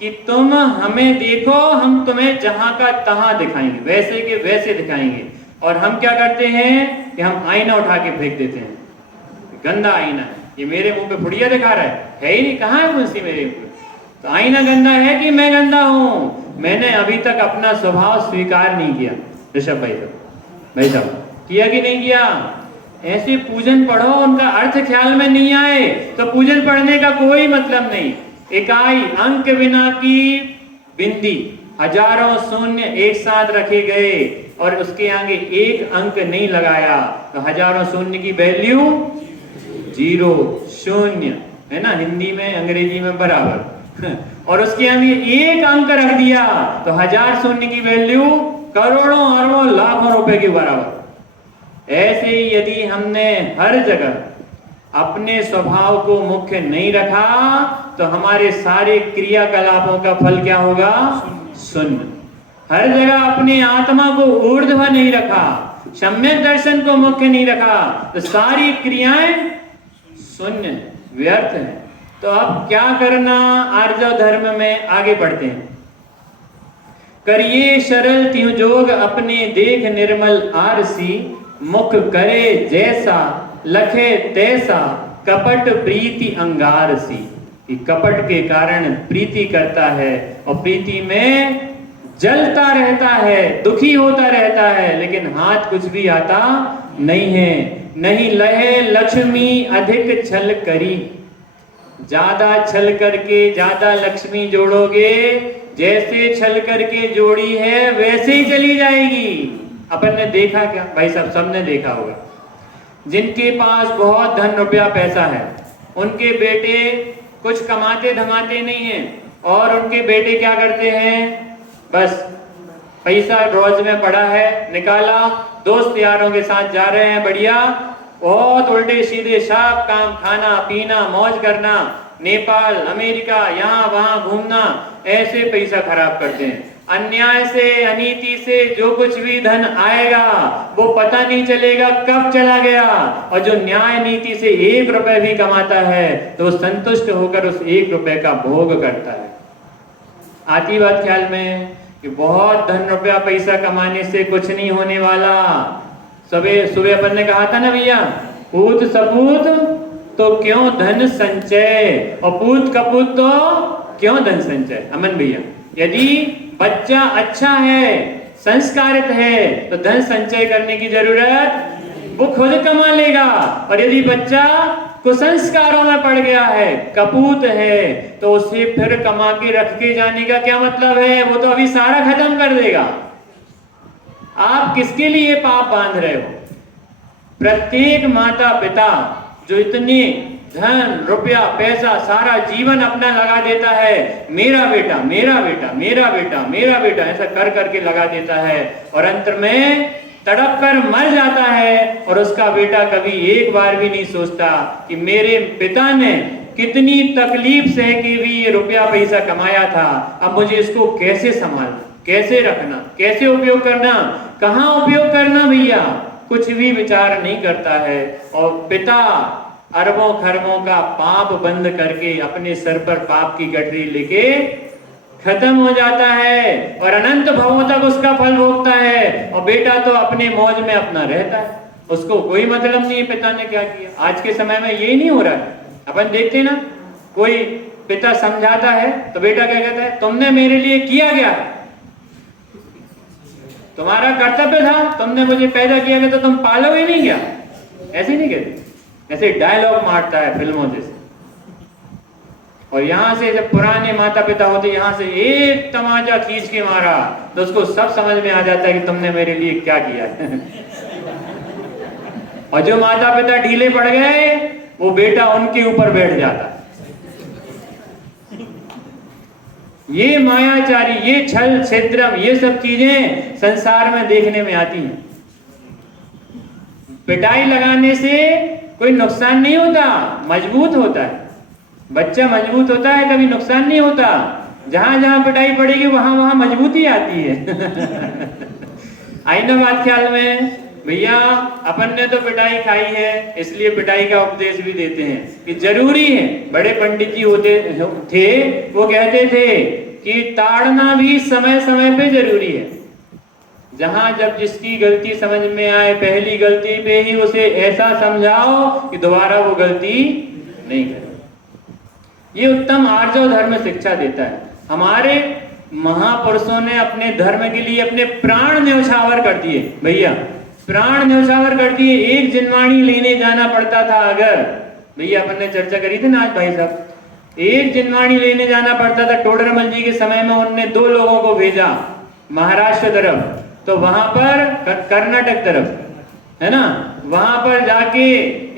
कि तुम हमें देखो, हम तुम्हें जहां का तहां दिखाएंगे, वैसे के वैसे दिखाएंगे। और हम क्या करते हैं कि हम आईना उठा के फेंक देते हैं, गंदा आईना है, ये मेरे मुंह पे फुड़िया दिखा रहा है ही नहीं, कहाँ है मुंशी मेरे मुंह पे? तो आईना गंदा है कि मैं गंदा हूं? मैंने अभी तक अपना स्वभाव स्वीकार नहीं किया। ऋषभ भाई साहब किया कि नहीं किया? ऐसे पूजन पढ़ो, उनका अर्थ ख्याल में नहीं आए तो पूजन पढ़ने का कोई मतलब नहीं। इकाई अंक बिना की बिंदी, हजारों शून्य एक साथ रखे गए और उसके आगे एक अंक नहीं लगाया तो हजारों शून्य की वैल्यू 0, शून्य है ना, हिंदी में अंग्रेजी में बराबर और उसके आगे एक अंक रख दिया तो 1000 शून्य की वैल्यू करोड़ों अरबों लाखों रुपए के बराबर। ऐसे ही यदि हमने हर जगह अपने स्वभाव को मुख्य नहीं रखा तो हमारे सारे क्रियाकलापों का फल क्या होगा? शून्य। हर जगह अपने आत्मा को ऊर्ध्व नहीं रखा, सम्यक दर्शन को मुख्य नहीं रखा तो सारी क्रियाएं शून्य, व्यर्थ है। तो अब क्या करना? आर्जव धर्म में आगे बढ़ते हैं। करिए सरल त्यों जोग अपने देख निर्मल आरसी, मुख करे जैसा लखे तैसा कपट प्रीति अंगारसी। कपट के कारण प्रीति करता है और प्रीति में जलता रहता है, दुखी होता रहता है, लेकिन हाथ कुछ भी आता नहीं है। नहीं लहे लक्ष्मी अधिक छल करी, ज्यादा छल करके ज्यादा लक्ष्मी जोड़ोगे, जैसे छल करके जोड़ी है वैसे ही चली जाएगी। अपन ने देखा क्या भाई साहब? सबने देखा होगा, जिनके पास बहुत धन रुपया पैसा है उनके बेटे कुछ कमाते धमाते नहीं हैं और उनके बेटे क्या करते हैं? बस पैसा रोज में पड़ा है, निकाला, दोस्त यारों के साथ जा रहे हैं, बढ़िया, बहुत उल्टे सीधे सब काम, खाना पीना मौज करना, नेपाल अमेरिका यहाँ वहां घूमना, ऐसे पैसा खराब करते हैं। अन्याय से अनीति से जो कुछ भी धन आएगा वो पता नहीं चलेगा कब चला गया, और जो न्याय नीति से 1 रुपए भी कमाता है तो संतुष्ट होकर उस 1 रुपए का भोग करता है। आती बात ख्याल में कि बहुत धन रुपया पैसा कमाने से कुछ नहीं होने वाला। सुबह अपन ने कहा था ना भैया, पूत सपूत तो क्यों धन संचय, और पूत कपूत तो क्यों धन संचय। अमन भैया, यदि बच्चा अच्छा है, संस्कारित है तो धन संचय करने की जरूरत वो खुद कमा लेगा, और यदि बच्चा कुसंस्कारों में पड़ गया है, कपूत है, तो उसे फिर कमा के रख के जाने का क्या मतलब है? वो तो अभी सारा खत्म कर देगा। आप किसके लिए पाप बांध रहे हो? प्रत्येक माता पिता जो इतने धन रुपया पैसा सारा जीवन अपना लगा देता है, मेरा बेटा मेरा बेटा मेरा बेटा मेरा बेटा, ऐसा कर करके लगा देता है, और अंत में तड़प कर मर जाता है। और उसका बेटा कभी एक बार भी नहीं सोचता कि मेरे पिता ने कितनी तकलीफ सह के भी ये रुपया पैसा कमाया था, अब मुझे इसको कैसे संभालना, कैसे रखना, कैसे उपयोग करना, कहाँ उपयोग करना, भैया कुछ भी विचार नहीं करता है। और पिता अरबों खरबों का पाप बंद करके अपने सर पर पाप की गठरी लेके खत्म हो जाता है और अनंत भवों तक उसका फल भोगता है, और बेटा तो अपने मौज में अपना रहता है, उसको कोई मतलब नहीं है पिता ने क्या किया। आज के समय में यही नहीं हो रहा है, अपन देखते ना, कोई पिता समझाता है तो बेटा क्या कहता है, तुमने मेरे लिए किया क्या, तुम्हारा कर्तव्य था, तुमने मुझे पैदा किया गया तो तुम पालो ही नहीं क्या, ऐसे नहीं कहते, ऐसे डायलॉग मारता है फिल्मों जैसे। और यहां से जब पुराने माता पिता होते, यहां से एक तमाचा खींच के मारा तो उसको सब समझ में आ जाता है कि तुमने मेरे लिए क्या किया। और जो माता पिता ढीले पड़ गए वो बेटा उनके ऊपर बैठ जाता। ये मायाचारी, ये छल छिद्रम, ये सब चीजें संसार में देखने में आती हैं। पिटाई लगाने से कोई नुकसान नहीं होता, मजबूत होता है बच्चा, मजबूत होता है, कभी नुकसान नहीं होता। जहां जहां पिटाई पड़ेगी वहां वहां मजबूती आती है। आई ना बात ख्याल में भैया, अपन ने तो पिटाई खाई है, इसलिए पिटाई का उपदेश भी देते हैं कि जरूरी है। बड़े पंडित जी होते थे, वो कहते थे कि ताड़ना भी समय समय पे जरूरी है। जहां जब जिसकी गलती समझ में आए, पहली गलती पे ही उसे ऐसा समझाओ कि दोबारा वो गलती नहीं करे। ये उत्तम आर्जव धर्म शिक्षा देता है। हमारे महापुरुषों ने अपने धर्म के लिए अपने प्राण न्यौछावर कर दिए भैया, प्राण न्यौछावर कर दिए। एक जिनवाणी लेने जाना पड़ता था, अगर भैया अपन ने चर्चा करी थी ना आज भाई साहब, एक जिनवाणी लेने जाना पड़ता था। टोडरमल जी के समय में उनने 2 लोगों को भेजा महाराष्ट्र तरफ, तो वहां पर कर्नाटक तरफ है ना, वहां पर जाके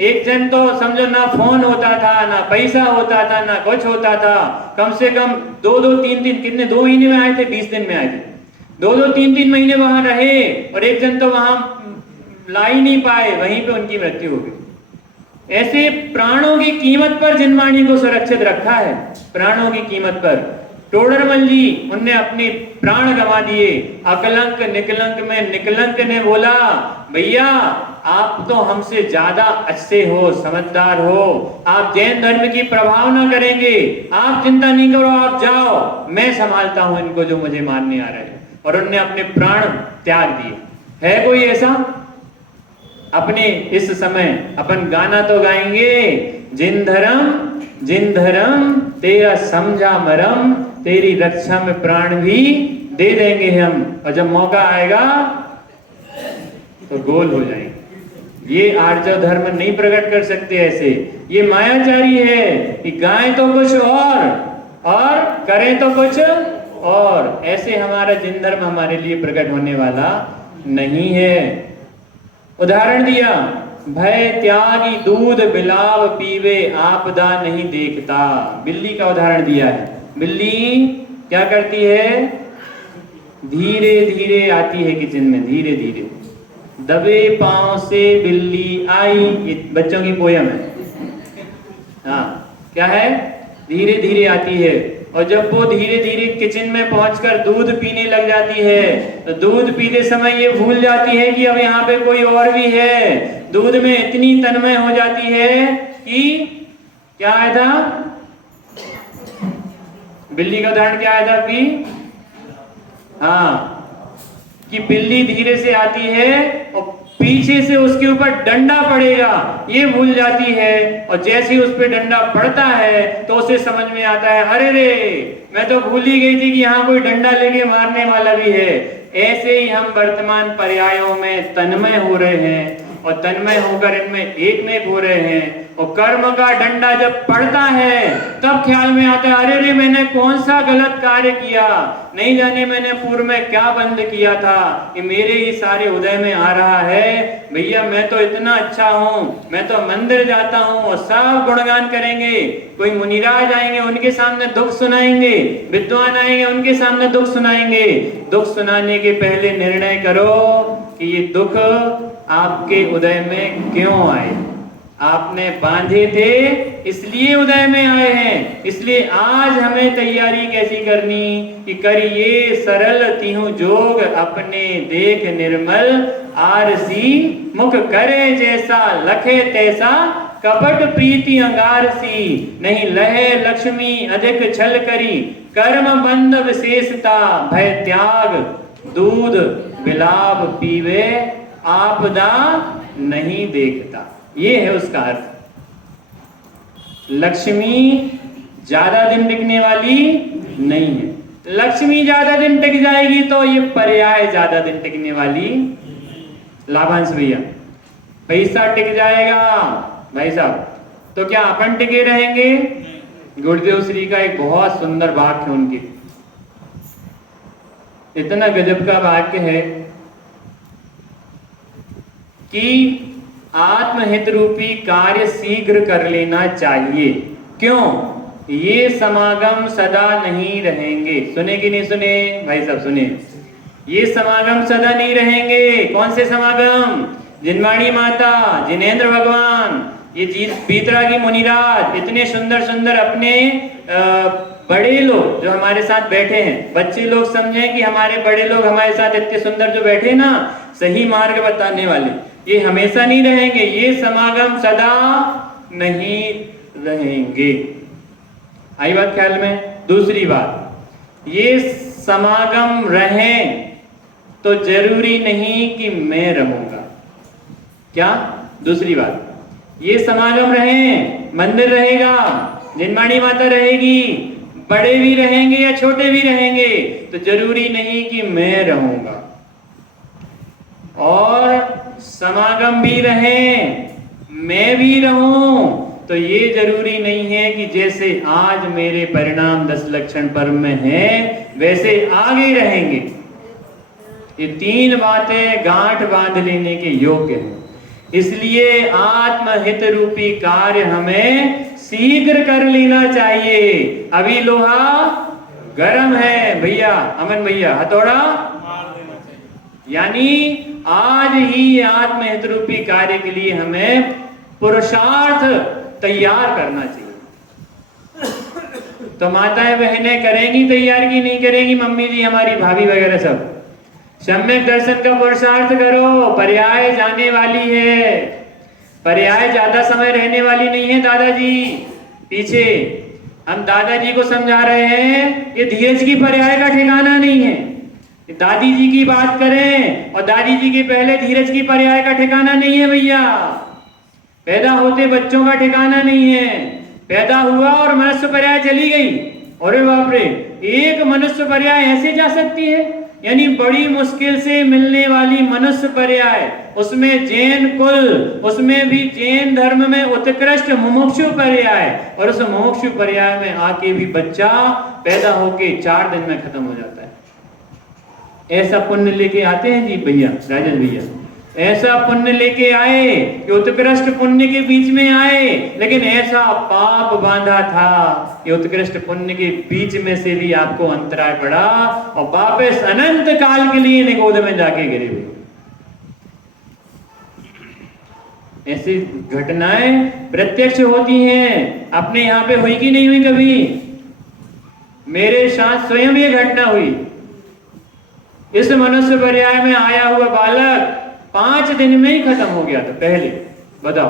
एक जन तो समझो ना फोन होता था, ना पैसा होता था, ना कुछ होता था। कम से कम 2-2 3-3 कितने 2 महीने में आए थे, 20 दिन में आए थे। 2-2 3-3 महीने वहां रहे और एक जन तो वहां ला ही नहीं पाए, वहीं पे उनकी मृत्यु हो गई। ऐसे प्राणों की कीमत पर जिनवाणी को सुरक्षित रखा है, प्राणों की कीमत पर। टोडरमल जी उनने अपने प्राण गंवा दिए। अकलंक निकलंक में निकलंक ने बोला, भैया आप तो हमसे ज्यादा अच्छे हो, समझदार हो, आप जैन धर्म की प्रभाव ना करेंगे, आप चिंता नहीं करो, आप जाओ, मैं संभालता हूं इनको जो मुझे मारने आ रहे हैं। और उन्होंने अपने प्राण त्याग दिए। है कोई ऐसा? अपने इस समय अपन गाना तो गाएंगे, जिन धर्म तेरा समझा मरम, तेरी रक्षा में प्राण भी दे देंगे हम, और जब मौका आएगा तो गोल हो जाएंगे। ये आर्जव धर्म नहीं प्रकट कर सकते ऐसे, ये मायाचारी है कि गाएं तो कुछ और करें तो कुछ और। ऐसे हमारा जिन धर्म हमारे लिए प्रकट होने वाला नहीं है। उदाहरण दिया, भय त्यागी दूध बिलाव पीवे, आपदा नहीं देखता। बिल्ली का उदाहरण दिया है। बिल्ली क्या करती है? धीरे धीरे आती है किचन में, धीरे धीरे। दबे पांव से बिल्ली आई, ये बच्चों की पोयम है। हाँ, क्या है? धीरे धीरे आती है। और जब वो धीरे धीरे किचन में पहुंचकर दूध पीने लग जाती है, तो दूध पीते समय ये भूल जाती है कि अब यहाँ पे कोई और भी है। दूध में इतनी तन्मय हो जाती है कि क्या आया था? बिल्ली का उदाहरण क्या आया था अभी? हाँ, कि बिल्ली धीरे से आती है और पीछे से उसके ऊपर डंडा पड़ेगा, ये भूल जाती है। और जैसे ही उस पर डंडा पड़ता है तो उसे समझ में आता है, अरे रे, मैं तो भूल ही गई थी कि यहाँ कोई डंडा लेके मारने वाला भी है। ऐसे ही हम वर्तमान पर्यायों में तन्मय हो रहे हैं और तन्मय होकर इनमें एक हो रहे हैं। और कर्म का डंडा जब पड़ता है तब ख्याल में आता है, अरे रे, मैंने कौन सा गलत कार्य किया, नहीं जाने मैंने पूर्व में क्या बंद किया था, ये मेरे ही सारे उदय में आ रहा है। भैया मैं तो इतना अच्छा हूँ, मैं तो मंदिर जाता हूँ, और सब गुणगान करेंगे। कोई मुनिराज आएंगे उनके सामने दुख सुनाएंगे, विद्वान आएंगे उनके सामने दुख सुनाएंगे। दुख सुनाने के पहले निर्णय करो कि ये दुख आपके उदय में क्यों आए। आपने बांधे थे इसलिए उदय में आए हैं। इसलिए आज हमें तैयारी कैसी करनी कि करिए सरल तिहु जोग, अपने देख निर्मल आरसी, मुख करे जैसा लखे तैसा, कपट प्रीति अंगार सी, नहीं लहे लक्ष्मी अधिक छल करी, कर्म बंध विशेषता, भय त्याग दूध बिलाव पीवे, आपदा नहीं देखता। ये है उसका अर्थ। लक्ष्मी ज्यादा दिन टिकने वाली नहीं है। लक्ष्मी ज्यादा दिन टिक जाएगी तो ये पर्याय ज्यादा दिन टिकने वाली। लाभांश भैया, पैसा टिक जाएगा भाई साहब तो क्या अपन टिके रहेंगे? गुरुदेव श्री का एक बहुत सुंदर वाक्य है उनकी, इतना गजब का वाक्य है कि आत्महित रूपी कार्य शीघ्र कर लेना चाहिए। क्यों? ये समागम सदा नहीं रहेंगे। सुने कि नहीं सुने भाई साहब? सुने। ये समागम सदा नहीं रहेंगे। कौन से समागम? जिनवाणी माता, जिनेंद्र भगवान, ये बीतरागी मुनिराज, इतने सुंदर सुंदर अपने बड़े लोग जो हमारे साथ बैठे हैं। बच्चे लोग समझें कि हमारे बड़े लोग हमारे साथ इतने सुंदर जो बैठे ना, सही मार्ग बताने वाले, ये हमेशा नहीं रहेंगे। ये समागम सदा नहीं रहेंगे। आई बात ख्याल में? दूसरी बात, ये समागम रहें तो जरूरी नहीं कि मैं रहूंगा। क्या? दूसरी बात, ये समागम रहें, मंदिर रहेगा, जिनवाणी माता रहेगी, बड़े भी रहेंगे या छोटे भी रहेंगे, तो जरूरी नहीं कि मैं रहूंगा। और समागम भी रहें, मैं भी रहूं, तो ये जरूरी नहीं है कि जैसे आज मेरे परिणाम 10 लक्षण पर्व में है वैसे आगे रहेंगे। ये तीन बातें गांठ बांध लेने के योग्य हैं। इसलिए आत्महित रूपी कार्य हमें शीघ्र कर लेना चाहिए। अभी लोहा गर्म है भैया, अमन भैया, हथौड़ा मार देना चाहिए। यानी आज ही आत्महित रूपी कार्य के लिए हमें पुरुषार्थ तैयार करना चाहिए। तो माताएं बहनें करेंगी तैयार की नहीं करेंगी? मम्मी जी हमारी, भाभी वगैरह सब सम्यक दर्शन का पुरुषार्थ करो। पर्याय जाने वाली है, पर्याय ज्यादा समय रहने वाली नहीं है। दादाजी पीछे, हम दादाजी को समझा रहे हैं, ये धीरज की पर्याय का ठिकाना नहीं है। दादी जी की बात करें और दादी जी के पहले धीरज की पर्याय का ठिकाना नहीं है भैया। पैदा होते बच्चों का ठिकाना नहीं है। पैदा हुआ और मनुष्य पर्याय चली गई, अरे बाप रे, एक मनुष्य पर्याय ऐसे जा सकती है? यानी बड़ी मुश्किल से मिलने वाली मनुष्य पर्याय, उसमें जैन कुल, उसमें भी जैन धर्म में उत्कृष्ट मुमुक्षु पर्याय, और उस मुमुक्षु पर्याय में आके भी बच्चा पैदा होके 4 दिन में खत्म हो जाता है। ऐसा पुण्य लेके आते हैं जी भैया, राजन भैया, ऐसा पुण्य लेके आए कि उत्कृष्ट पुण्य के बीच में आए, लेकिन ऐसा पाप बांधा था कि उत्कृष्ट पुण्य के बीच में से भी आपको अंतराय पड़ा और वापस अनंत काल के लिए निगोद में जाके गिरे हुए। ऐसी घटनाएं प्रत्यक्ष होती हैं। अपने यहाँ पे हुई कि नहीं हुई कभी? मेरे साथ स्वयं ये घटना हुई। इस मनुष्य पर्याय में आया हुआ बालक 5 दिन में ही खत्म हो गया था। पहले बताओ,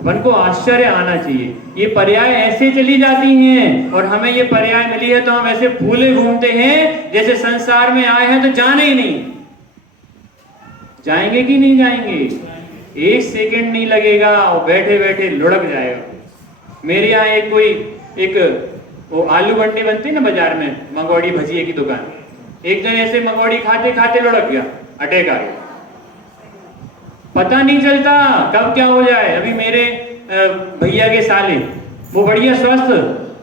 अपन को आश्चर्य आना चाहिए। ये पर्याय ऐसे चली जाती हैं और हमें ये पर्याय मिली है तो हम ऐसे फूले घूमते हैं जैसे संसार में आए हैं तो जाने ही नहीं। जाएंगे कि नहीं जाएंगे? 1 सेकंड नहीं लगेगा और बैठे बैठे लुढ़क जाएगा। मेरे यहाँ एक वो आलू बंडी बनती है ना बाजार में, मंगोड़ी भजिए की दुकान, एक जन ऐसे मंगोड़ी खाते खाते लुढ़क गया, अटैक आ गया। पता नहीं चलता कब क्या हो जाए। अभी मेरे भैया के साले, वो बढ़िया स्वस्थ,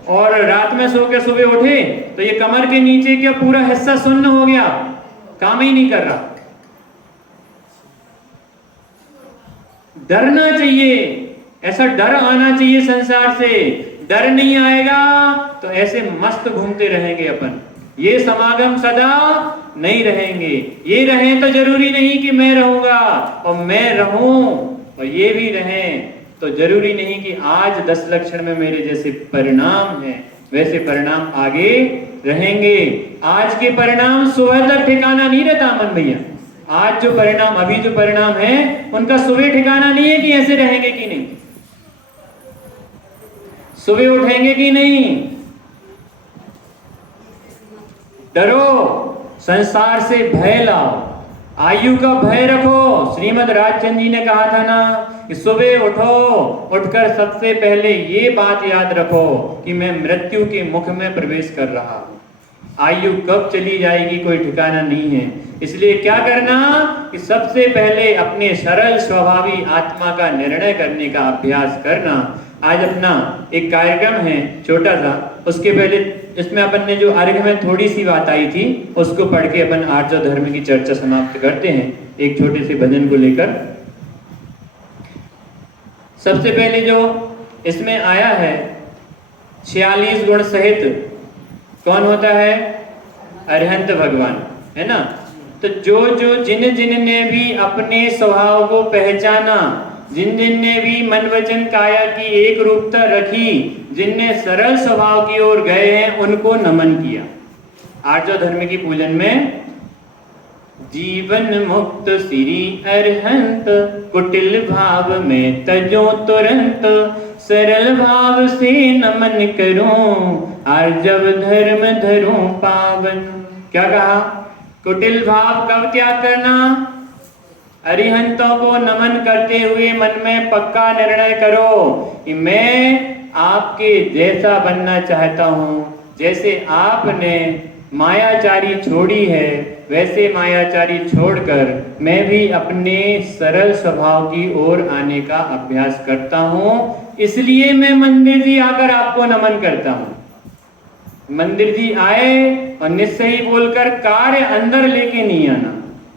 और रात में सो के सुबह उठे तो ये कमर के नीचे का पूरा हिस्सा सुन्न हो गया, काम ही नहीं कर रहा। डरना चाहिए, ऐसा डर आना चाहिए संसार से। डर नहीं आएगा तो ऐसे मस्त घूमते रहेंगे अपन, ये समागम सदा नहीं रहेंगे। ये रहें तो जरूरी नहीं कि मैं रहूंगा, और मैं रहूं और ये भी रहें तो जरूरी नहीं कि आज 10 लक्षण में मेरे जैसे परिणाम है वैसे परिणाम आगे रहेंगे। आज के परिणाम सुबह तक ठिकाना नहीं रहता अमन भैया। आज जो परिणाम, अभी जो परिणाम है उनका सुबह ठिकाना नहीं है कि ऐसे रहेंगे कि नहीं, सुबह उठेंगे कि नहीं। डरो, संसार से भय लाओ, आयु का भय रखो। श्रीमद राजचंद्र जी ने कहा था ना कि सुबह उठो, उठकर सबसे पहले ये बात याद रखो कि मैं मृत्यु के मुख में प्रवेश कर रहा हूं। आयु कब चली जाएगी कोई ठिकाना नहीं है। इसलिए क्या करना कि सबसे पहले अपने सरल स्वभावी आत्मा का निर्णय करने का अभ्यास करना। आज अपना एक कार्यक्रम है छोटा सा, उसके पहले इसमें अपन ने जो अर्घ में थोड़ी सी बात आई थी उसको पढ़ के अपन आर्य धर्म की चर्चा समाप्त करते हैं एक छोटे से भजन को लेकर। सबसे पहले जो इसमें आया है 46 गुण सहित कौन होता है? अरिहंत भगवान, है ना। तो जो जिन जिन ने भी अपने स्वभाव को पहचाना, जिन जिन ने भी मन वचन काया की एक रूपता रखी, जिनने सरल स्वभाव की ओर गए हैं उनको नमन किया। आर्य धर्म की पूजन में जीवन मुक्त श्री अरिहंत, कुटिल भाव में तजो तुरंत, सरल भाव से नमन करूं, आर्जव धर्म धरूं पावन। क्या कहा? कुटिल भाव कब त्याग करना? अरिहंतों को नमन करते हुए मन में पक्का निर्णय करो कि मैं आपके जैसा बनना चाहता हूं। जैसे आपने मायाचारी छोड़ी है वैसे मायाचारी छोड़कर मैं भी अपने सरल स्वभाव की ओर आने का अभ्यास करता हूं। इसलिए मैं मंदिर जी आकर आपको नमन करता हूं। मंदिर जी आए और निश्चय बोलकर कार्य अंदर लेके नहीं आना,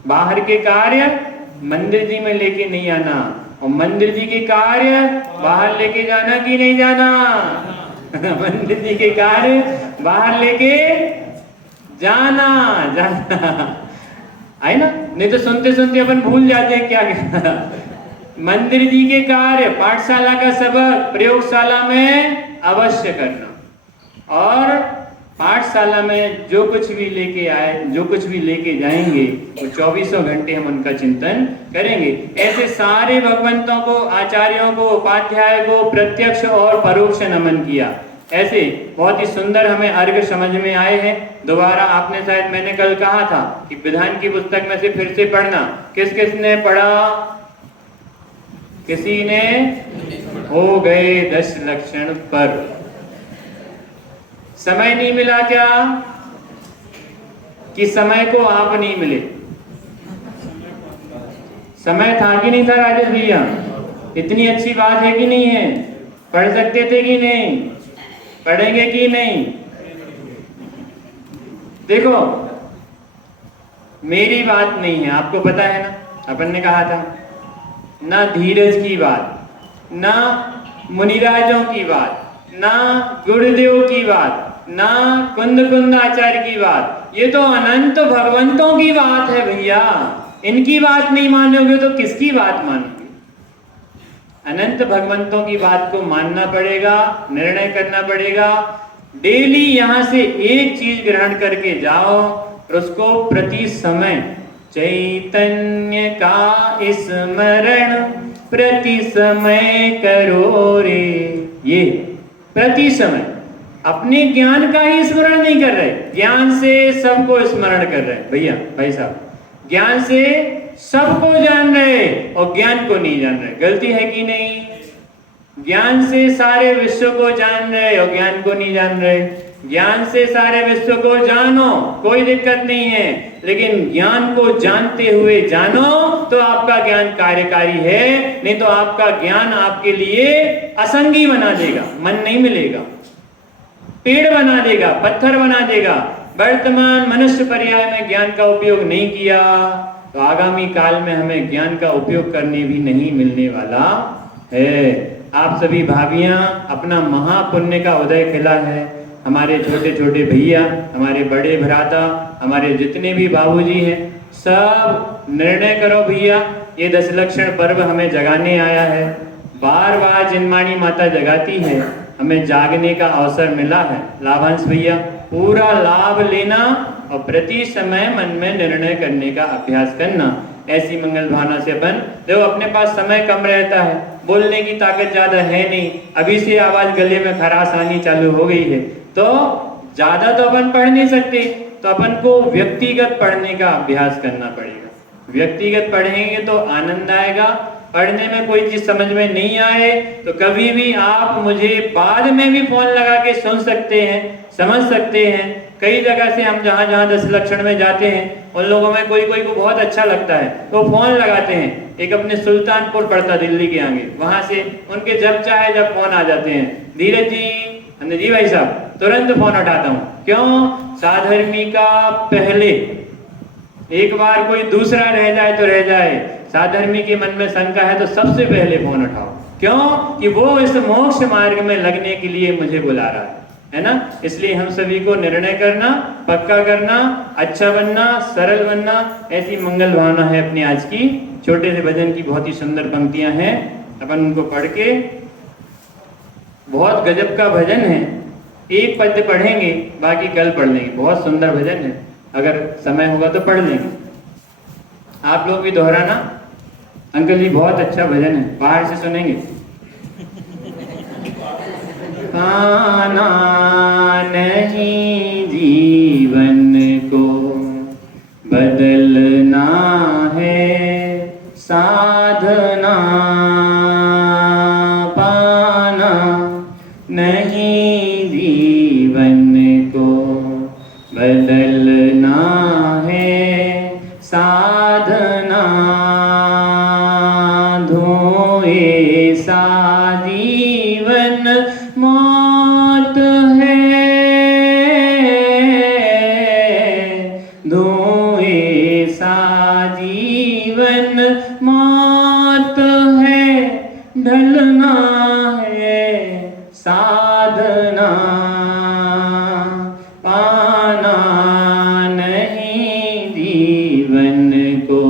बाहर के कार्य मंदिर जी में लेके नहीं आना, और मंदिर जी के कार्य बाहर लेके जाना कि नहीं जाना? मंदिर जी के कार्य बाहर लेके जाना है ना। नहीं तो सुनते सुनते अपन भूल जाते हैं क्या मंदिर जी के कार्य, पाठशाला का सबक प्रयोगशाला में अवश्य करना, और पाठशाला में जो कुछ भी लेके आए, जो कुछ भी लेके जाएंगे वो 24 घंटे हम उनका चिंतन करेंगे। ऐसे सारे भगवंतों को, आचार्यों को, उपाध्याय को प्रत्यक्ष और परोक्ष नमन किया। ऐसे बहुत ही सुंदर हमें अर्घ समझ में आए हैं। दोबारा आपने शायद, मैंने कल कहा था कि विधान की पुस्तक में से फिर से पढ़ना। किस किस ने पढ़ा? किसी ने? हो गए 10 लक्षण पर। समय नहीं मिला क्या? कि समय को आप नहीं मिले? समय था कि नहीं था राजेश भैया? इतनी अच्छी बात है कि नहीं है? पढ़ सकते थे कि नहीं? पढ़ेंगे कि नहीं? देखो, मेरी बात नहीं है, आपको पता है ना, अपन ने कहा था ना धीरज की बात, ना मुनिराजों की बात, ना गुरुदेव की बात, ना कुंद कुंदाचार्य की बात। ये तो अनंत भगवंतों की बात है भैया। इनकी बात नहीं मानोगे तो किसकी बात मानोगे? अनंत भगवंतों की बात को मानना पड़ेगा, निर्णय करना पड़ेगा। डेली यहां से एक चीज ग्रहण करके जाओ और उसको प्रति समय चैतन्य का स्मरण प्रति समय करो रे। ये प्रति समय अपने ज्ञान का ही स्मरण नहीं कर रहे, ज्ञान से सबको स्मरण कर रहे भैया, भाई साहब। ज्ञान से सबको जान रहे और ज्ञान को नहीं जान रहे। गलती है कि नहीं? ज्ञान से सारे विश्व को जान रहे और ज्ञान को नहीं जान रहे। ज्ञान से सारे विश्व को जानो, कोई दिक्कत नहीं है, लेकिन ज्ञान को जानते हुए जानो तो आपका ज्ञान कार्यकारी है। नहीं तो आपका ज्ञान आपके लिए असंगी बना देगा, मन नहीं मिलेगा, पेड़ बना देगा, पत्थर बना देगा। वर्तमान मनुष्य पर्याय में ज्ञान का उपयोग नहीं किया तो आगामी काल में हमें ज्ञान का उपयोग करने भी नहीं मिलने वाला है। आप सभी भाभियां, अपना महापुण्य का उदय खिला है। हमारे छोटे छोटे भैया, हमारे बड़े भ्राता, हमारे जितने भी बाबूजी हैं, सब निर्णय करो भैया, ये दशलक्षण पर्व हमें जगाने आया है। बार बार जिनमानी माता जगाती है, हमें जागने का अवसर मिला है। लाभांश भैया, पूरा लाभ लेना और प्रति समय मन में निर्णय करने का अभ्यास करना। ऐसी मंगल भावना से अपन देखो, अपने पास समय कम रहता है, बोलने की ताकत ज्यादा है नहीं, अभी से आवाज गले में खराश आनी चालू हो गई है, तो ज्यादा तो अपन पढ़ नहीं सकते, तो अपन को व्यक्तिगत पढ़ने का अभ्यास करना पड़ेगा। व्यक्तिगत पढ़ेंगे तो आनंद आएगा। पढ़ने में कोई चीज समझ में नहीं आए तो कभी भी आप मुझे बाद में भी फोन लगा के सुन सकते हैं, समझ सकते हैं। कई जगह से हम जहाँ जहाँ दशलक्षण में जाते हैं, उन लोगों में कोई कोई को बहुत अच्छा लगता है तो फोन लगाते हैं। एक अपने सुल्तानपुर पड़ता दिल्ली के आगे, वहां से उनके जब चाहे जब फोन आ जाते हैं, धीरज जी, जी भाई साहब, तुरंत फोन उठाता हूँ। क्यों? साधर्मी का पहले, एक बार कोई दूसरा रह जाए तो रह जाए, साधर्मी के मन में शंका है तो सबसे पहले फोन उठाओ। क्यों? कि वो इस मोक्ष मार्ग में लगने के लिए मुझे बुला रहा है ना। इसलिए हम सभी को निर्णय करना, पक्का करना, अच्छा बनना, सरल बनना, ऐसी मंगल भावना है अपनी आज की। छोटे से भजन की बहुत ही सुंदर पंक्तियां हैं, अपन उनको पढ़ के, बहुत गजब का भजन है। एक पद्य पढ़ेंगे, बाकी कल पढ़ लेंगे। बहुत सुंदर भजन है, अगर समय होगा तो पढ़ लेंगे। आप लोग भी दोहराना। अंकल जी बहुत अच्छा भजन है, बाहर से सुनेंगे। पाना नहीं जीवन को बदलना है साधना, पाना नहीं जीवन को बदलना है साधना, धोए सा जीवन मौत है, धोए सा जीवन मौत है, ढलना है साधना, पाना नहीं जीवन को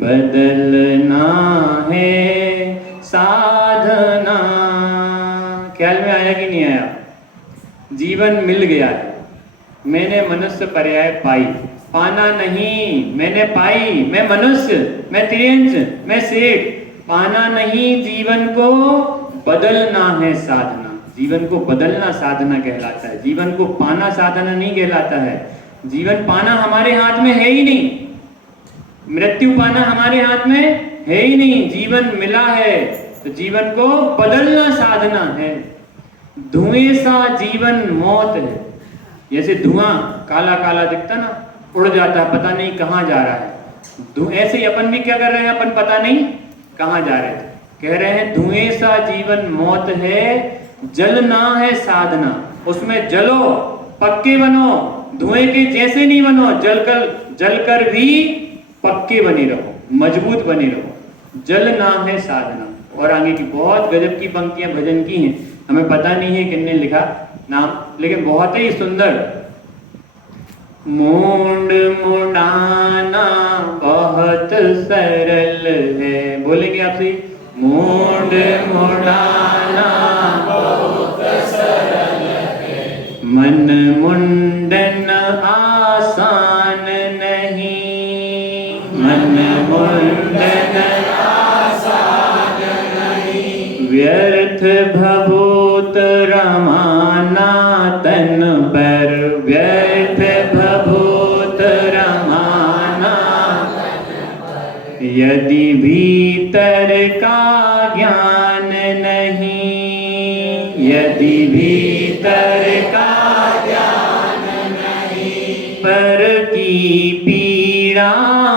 बदलना है साधना। ख्याल में आया कि नहीं आया? जीवन मिल गया है, मैंने मनुष्य पर्याय पाई। पाना नहीं, मैंने पाई, मैं मनुष्य, मैं त्रियंश, मैं सेठ। पाना नहीं, जीवन को बदलना है साधना। जीवन को बदलना साधना कहलाता है, जीवन को पाना साधना नहीं कहलाता है। जीवन पाना हमारे हाथ में है ही नहीं, मृत्यु पाना हमारे हाथ में है ही नहीं। जीवन मिला है तो जीवन को बदलना साधना है। धुएं सा जीवन मौत है। जैसे धुआं काला काला दिखता ना, उड़ जाता है, पता नहीं कहाँ जा रहा है। ऐसे ही अपन भी क्या कर रहे हैं, अपन पता नहीं कहाँ जा रहे थे। कह रहे हैं धुएं सा जीवन मौत है, जलना है साधना। उसमें जलो, पक्के बनो, धुएं के जैसे नहीं बनो, जलकर भी पक्के बने रहो, मजबूत बने रहो। जलना है साधना। और आगे की बहुत गजब की पंक्तियां भजन की हैं, हमें पता नहीं है किसने लिखा नाम, लेकिन बहुत ही सुंदर। मूंड मुड़ाना बहुत सरल है, बोलेंगे आपसे, मूंड मुड़ाना बहुत सरल है, मन मुंडन आसान नहीं, मन मुंडन आसान नहीं, व्यर्थ भभूत रमाना तन पर, व्यर्थ भभूत रमाना, यदि भीतर का ज्ञान नहीं, यदि भीतर का ज्ञान नहीं, पर की पीड़ा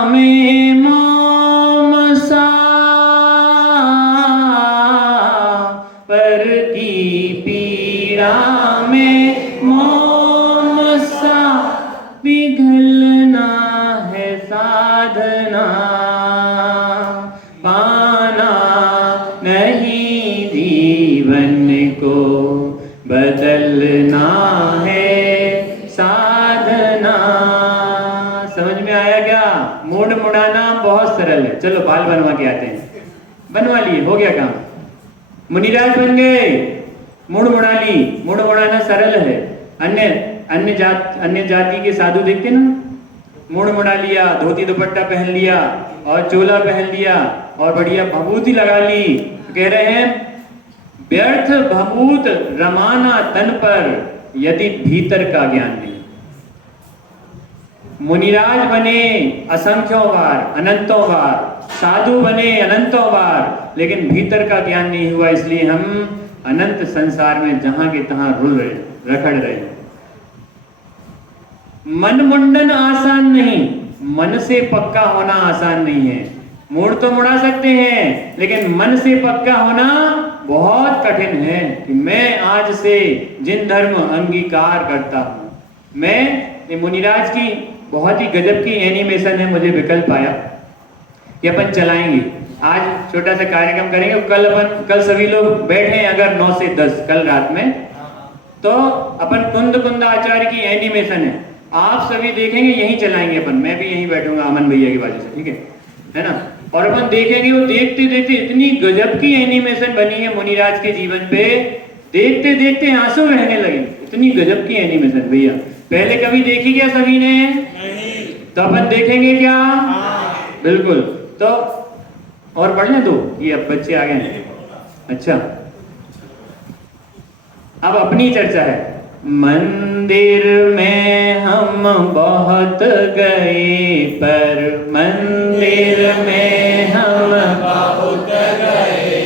में मोम सा, पर की पीड़ा में मोम सा, पिघलना है साधना, जीवन को बदलना है साधना। समझ में आया क्या? मूड मुड़ाना बहुत सरल है। चलो बाल बनवा के आते हैं। बनवा लिए, हो गया काम। मुनिराज बन गए, मूड मुड़ा ली। मूड मुड़ाना सरल है। अन्य जाति के साधु देखते ना, मूड मुड़ा लिया, धोती दुपट्टा पहन लिया और चोला पहन लिया और बढ़िया भभूति लगा ली। कह रहे हैं व्यर्थ भभूत रमाना तन पर यदि भीतर का ज्ञान नहीं। मुनिराज बने असंख्यों बार, अनंतों बार, साधु बने अनंतों बार, लेकिन भीतर का ज्ञान नहीं हुआ, इसलिए हम अनंत संसार में जहां के तहां रुल रहे, रखड़ रहे। मन मुंडन आसान नहीं, मन से पक्का होना आसान नहीं है। मूड तो मुड़ा सकते हैं, लेकिन मन से पक्का होना बहुत कठिन है कि मैं आज से जिन धर्म अंगीकार करता हूं। मैं मुनिराज की बहुत ही गजब की एनिमेशन है, मुझे विकल्प आया कि अपन चलाएंगे। आज छोटा सा कार्यक्रम करेंगे। कल सभी लोग बैठे हैं, अगर 9 से 10 कल रात में, तो अपन कुंद कुंदा आचार्य की एनिमेशन है, आप सभी देखेंगे, यहीं चलाएंगे अपन। मैं भी यहीं बैठूंगा अमन भैया की वजह से, ठीक है ना? और अपन देखेंगे, वो देखते देखते इतनी गजब की एनिमेशन बनी है मुनिराज के जीवन पे, देखते देखते आंसू बहने लगे। इतनी गजब की एनिमेशन भैया पहले कभी देखी क्या सभी ने? नहीं। तो अपन देखेंगे क्या? बिल्कुल। तो और पढ़ने दो, ये अब बच्चे आ गए। अच्छा, अब अपनी चर्चा है। मंदिर में हम बहुत गए, पर मंदिर में हम बहुत गए,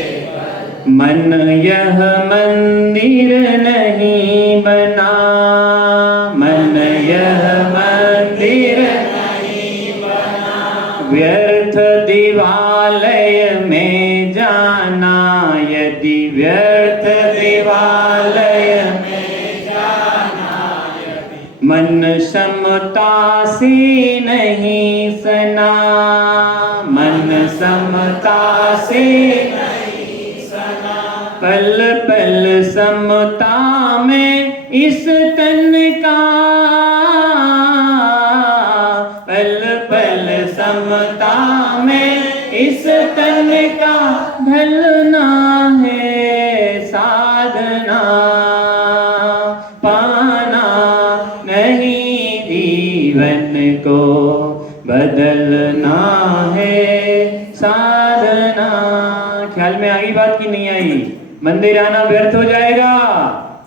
मन यह मंदिर नहीं बना, मन यह मंदिर नहीं बना। व्यर्थ दिवालय में जाना, यदि व्यर्थ दिवालय में जाना, मन समता से नहीं सना, मन समता से नहीं सना। पल पल समता में इस तन का, पल पल समता में इस तन का ढलना है साधना। पाना नहीं जीवन को बदलना है साधना। ख्याल में आ गई बात की नहीं आई? मंदिर आना व्यर्थ हो जाएगा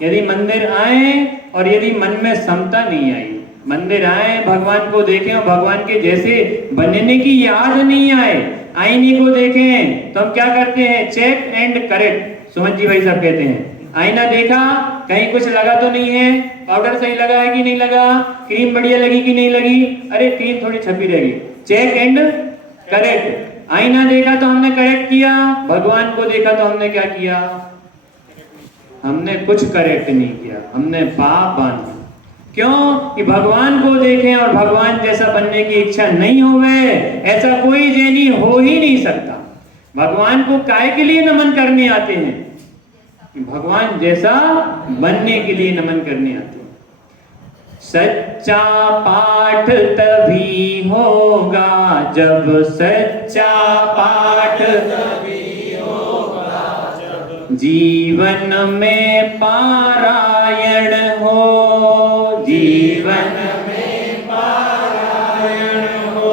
यदि मंदिर आए और यदि मन में समता नहीं आई। मंदिर आए, भगवान को देखें और भगवान के जैसे बनने की याद नहीं आए। आईने को देखें तो हम क्या करते हैं? Check and correct. Suman ji भाई साहब कहते हैं आईना देखा, कहीं कुछ लगा तो नहीं है, पाउडर सही लगा है कि नहीं लगा, क्रीम बढ़िया लगी कि नहीं लगी, अरे क्रीम थोड़ी छपी रहेगी। Check and correct. आईना देखा तो हमने करेक्ट किया, भगवान को देखा तो हमने क्या किया? हमने कुछ करेक्ट नहीं किया, हमने पाप बांधा। क्यों? कि भगवान को देखें और भगवान जैसा बनने की इच्छा नहीं होवे, ऐसा कोई जैनी हो ही नहीं सकता। भगवान को काय के लिए नमन करने आते हैं? भगवान जैसा बनने के लिए नमन करने आते हैं। सच्चा पाठ तभी होगा जब सच्चा पाठ तभी होगा जब जीवन में पारायण हो, जीवन में पारायण हो।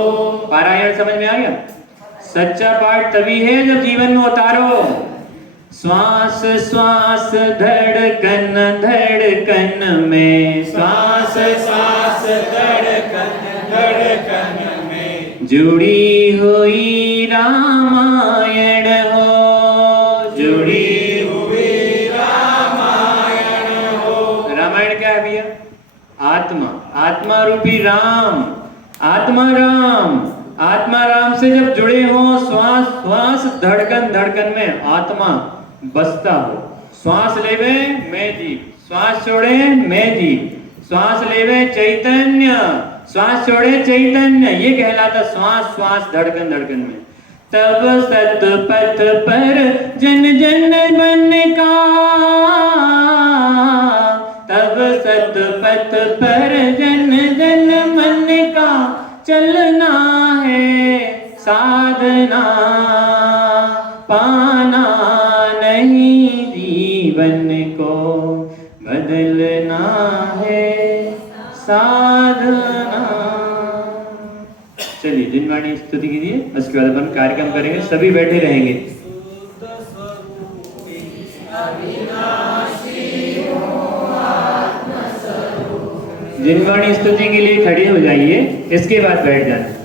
पारायण समझ में आ गया? सच्चा पाठ तभी है जब जीवन में उतारो। श्वास श्वास धड़कन धड़कन में, श्वास श्वास धड़कन धड़कन में जुड़ी हुई रामायण हो, जुड़ी हुई रामायण हो। रामायण क्या है भैया? आत्मा, आत्मा रूपी राम, आत्मा राम। आत्मा राम से जब जुड़े हो, श्वास श्वास धड़कन धड़कन में आत्मा बसता हो। श्वास लेवे मैं जीव, श्वास छोड़े मैं जीव, श्वास लेवे चैतन्य, श्वास छोड़े चैतन्य, ये कहलाता श्वास श्वास धड़कन धड़कन में। तब सतपथ पर जन जन बन का पाना नहीं, जीवन को बदलना है साधना। चलिए जिनवाणी स्तुति कीजिए, उसके बाद अपन कार्यक्रम करेंगे, सभी बैठे रहेंगे। जिनवाणी स्तुति के लिए खड़े हो जाइए, इसके बाद बैठ जाना।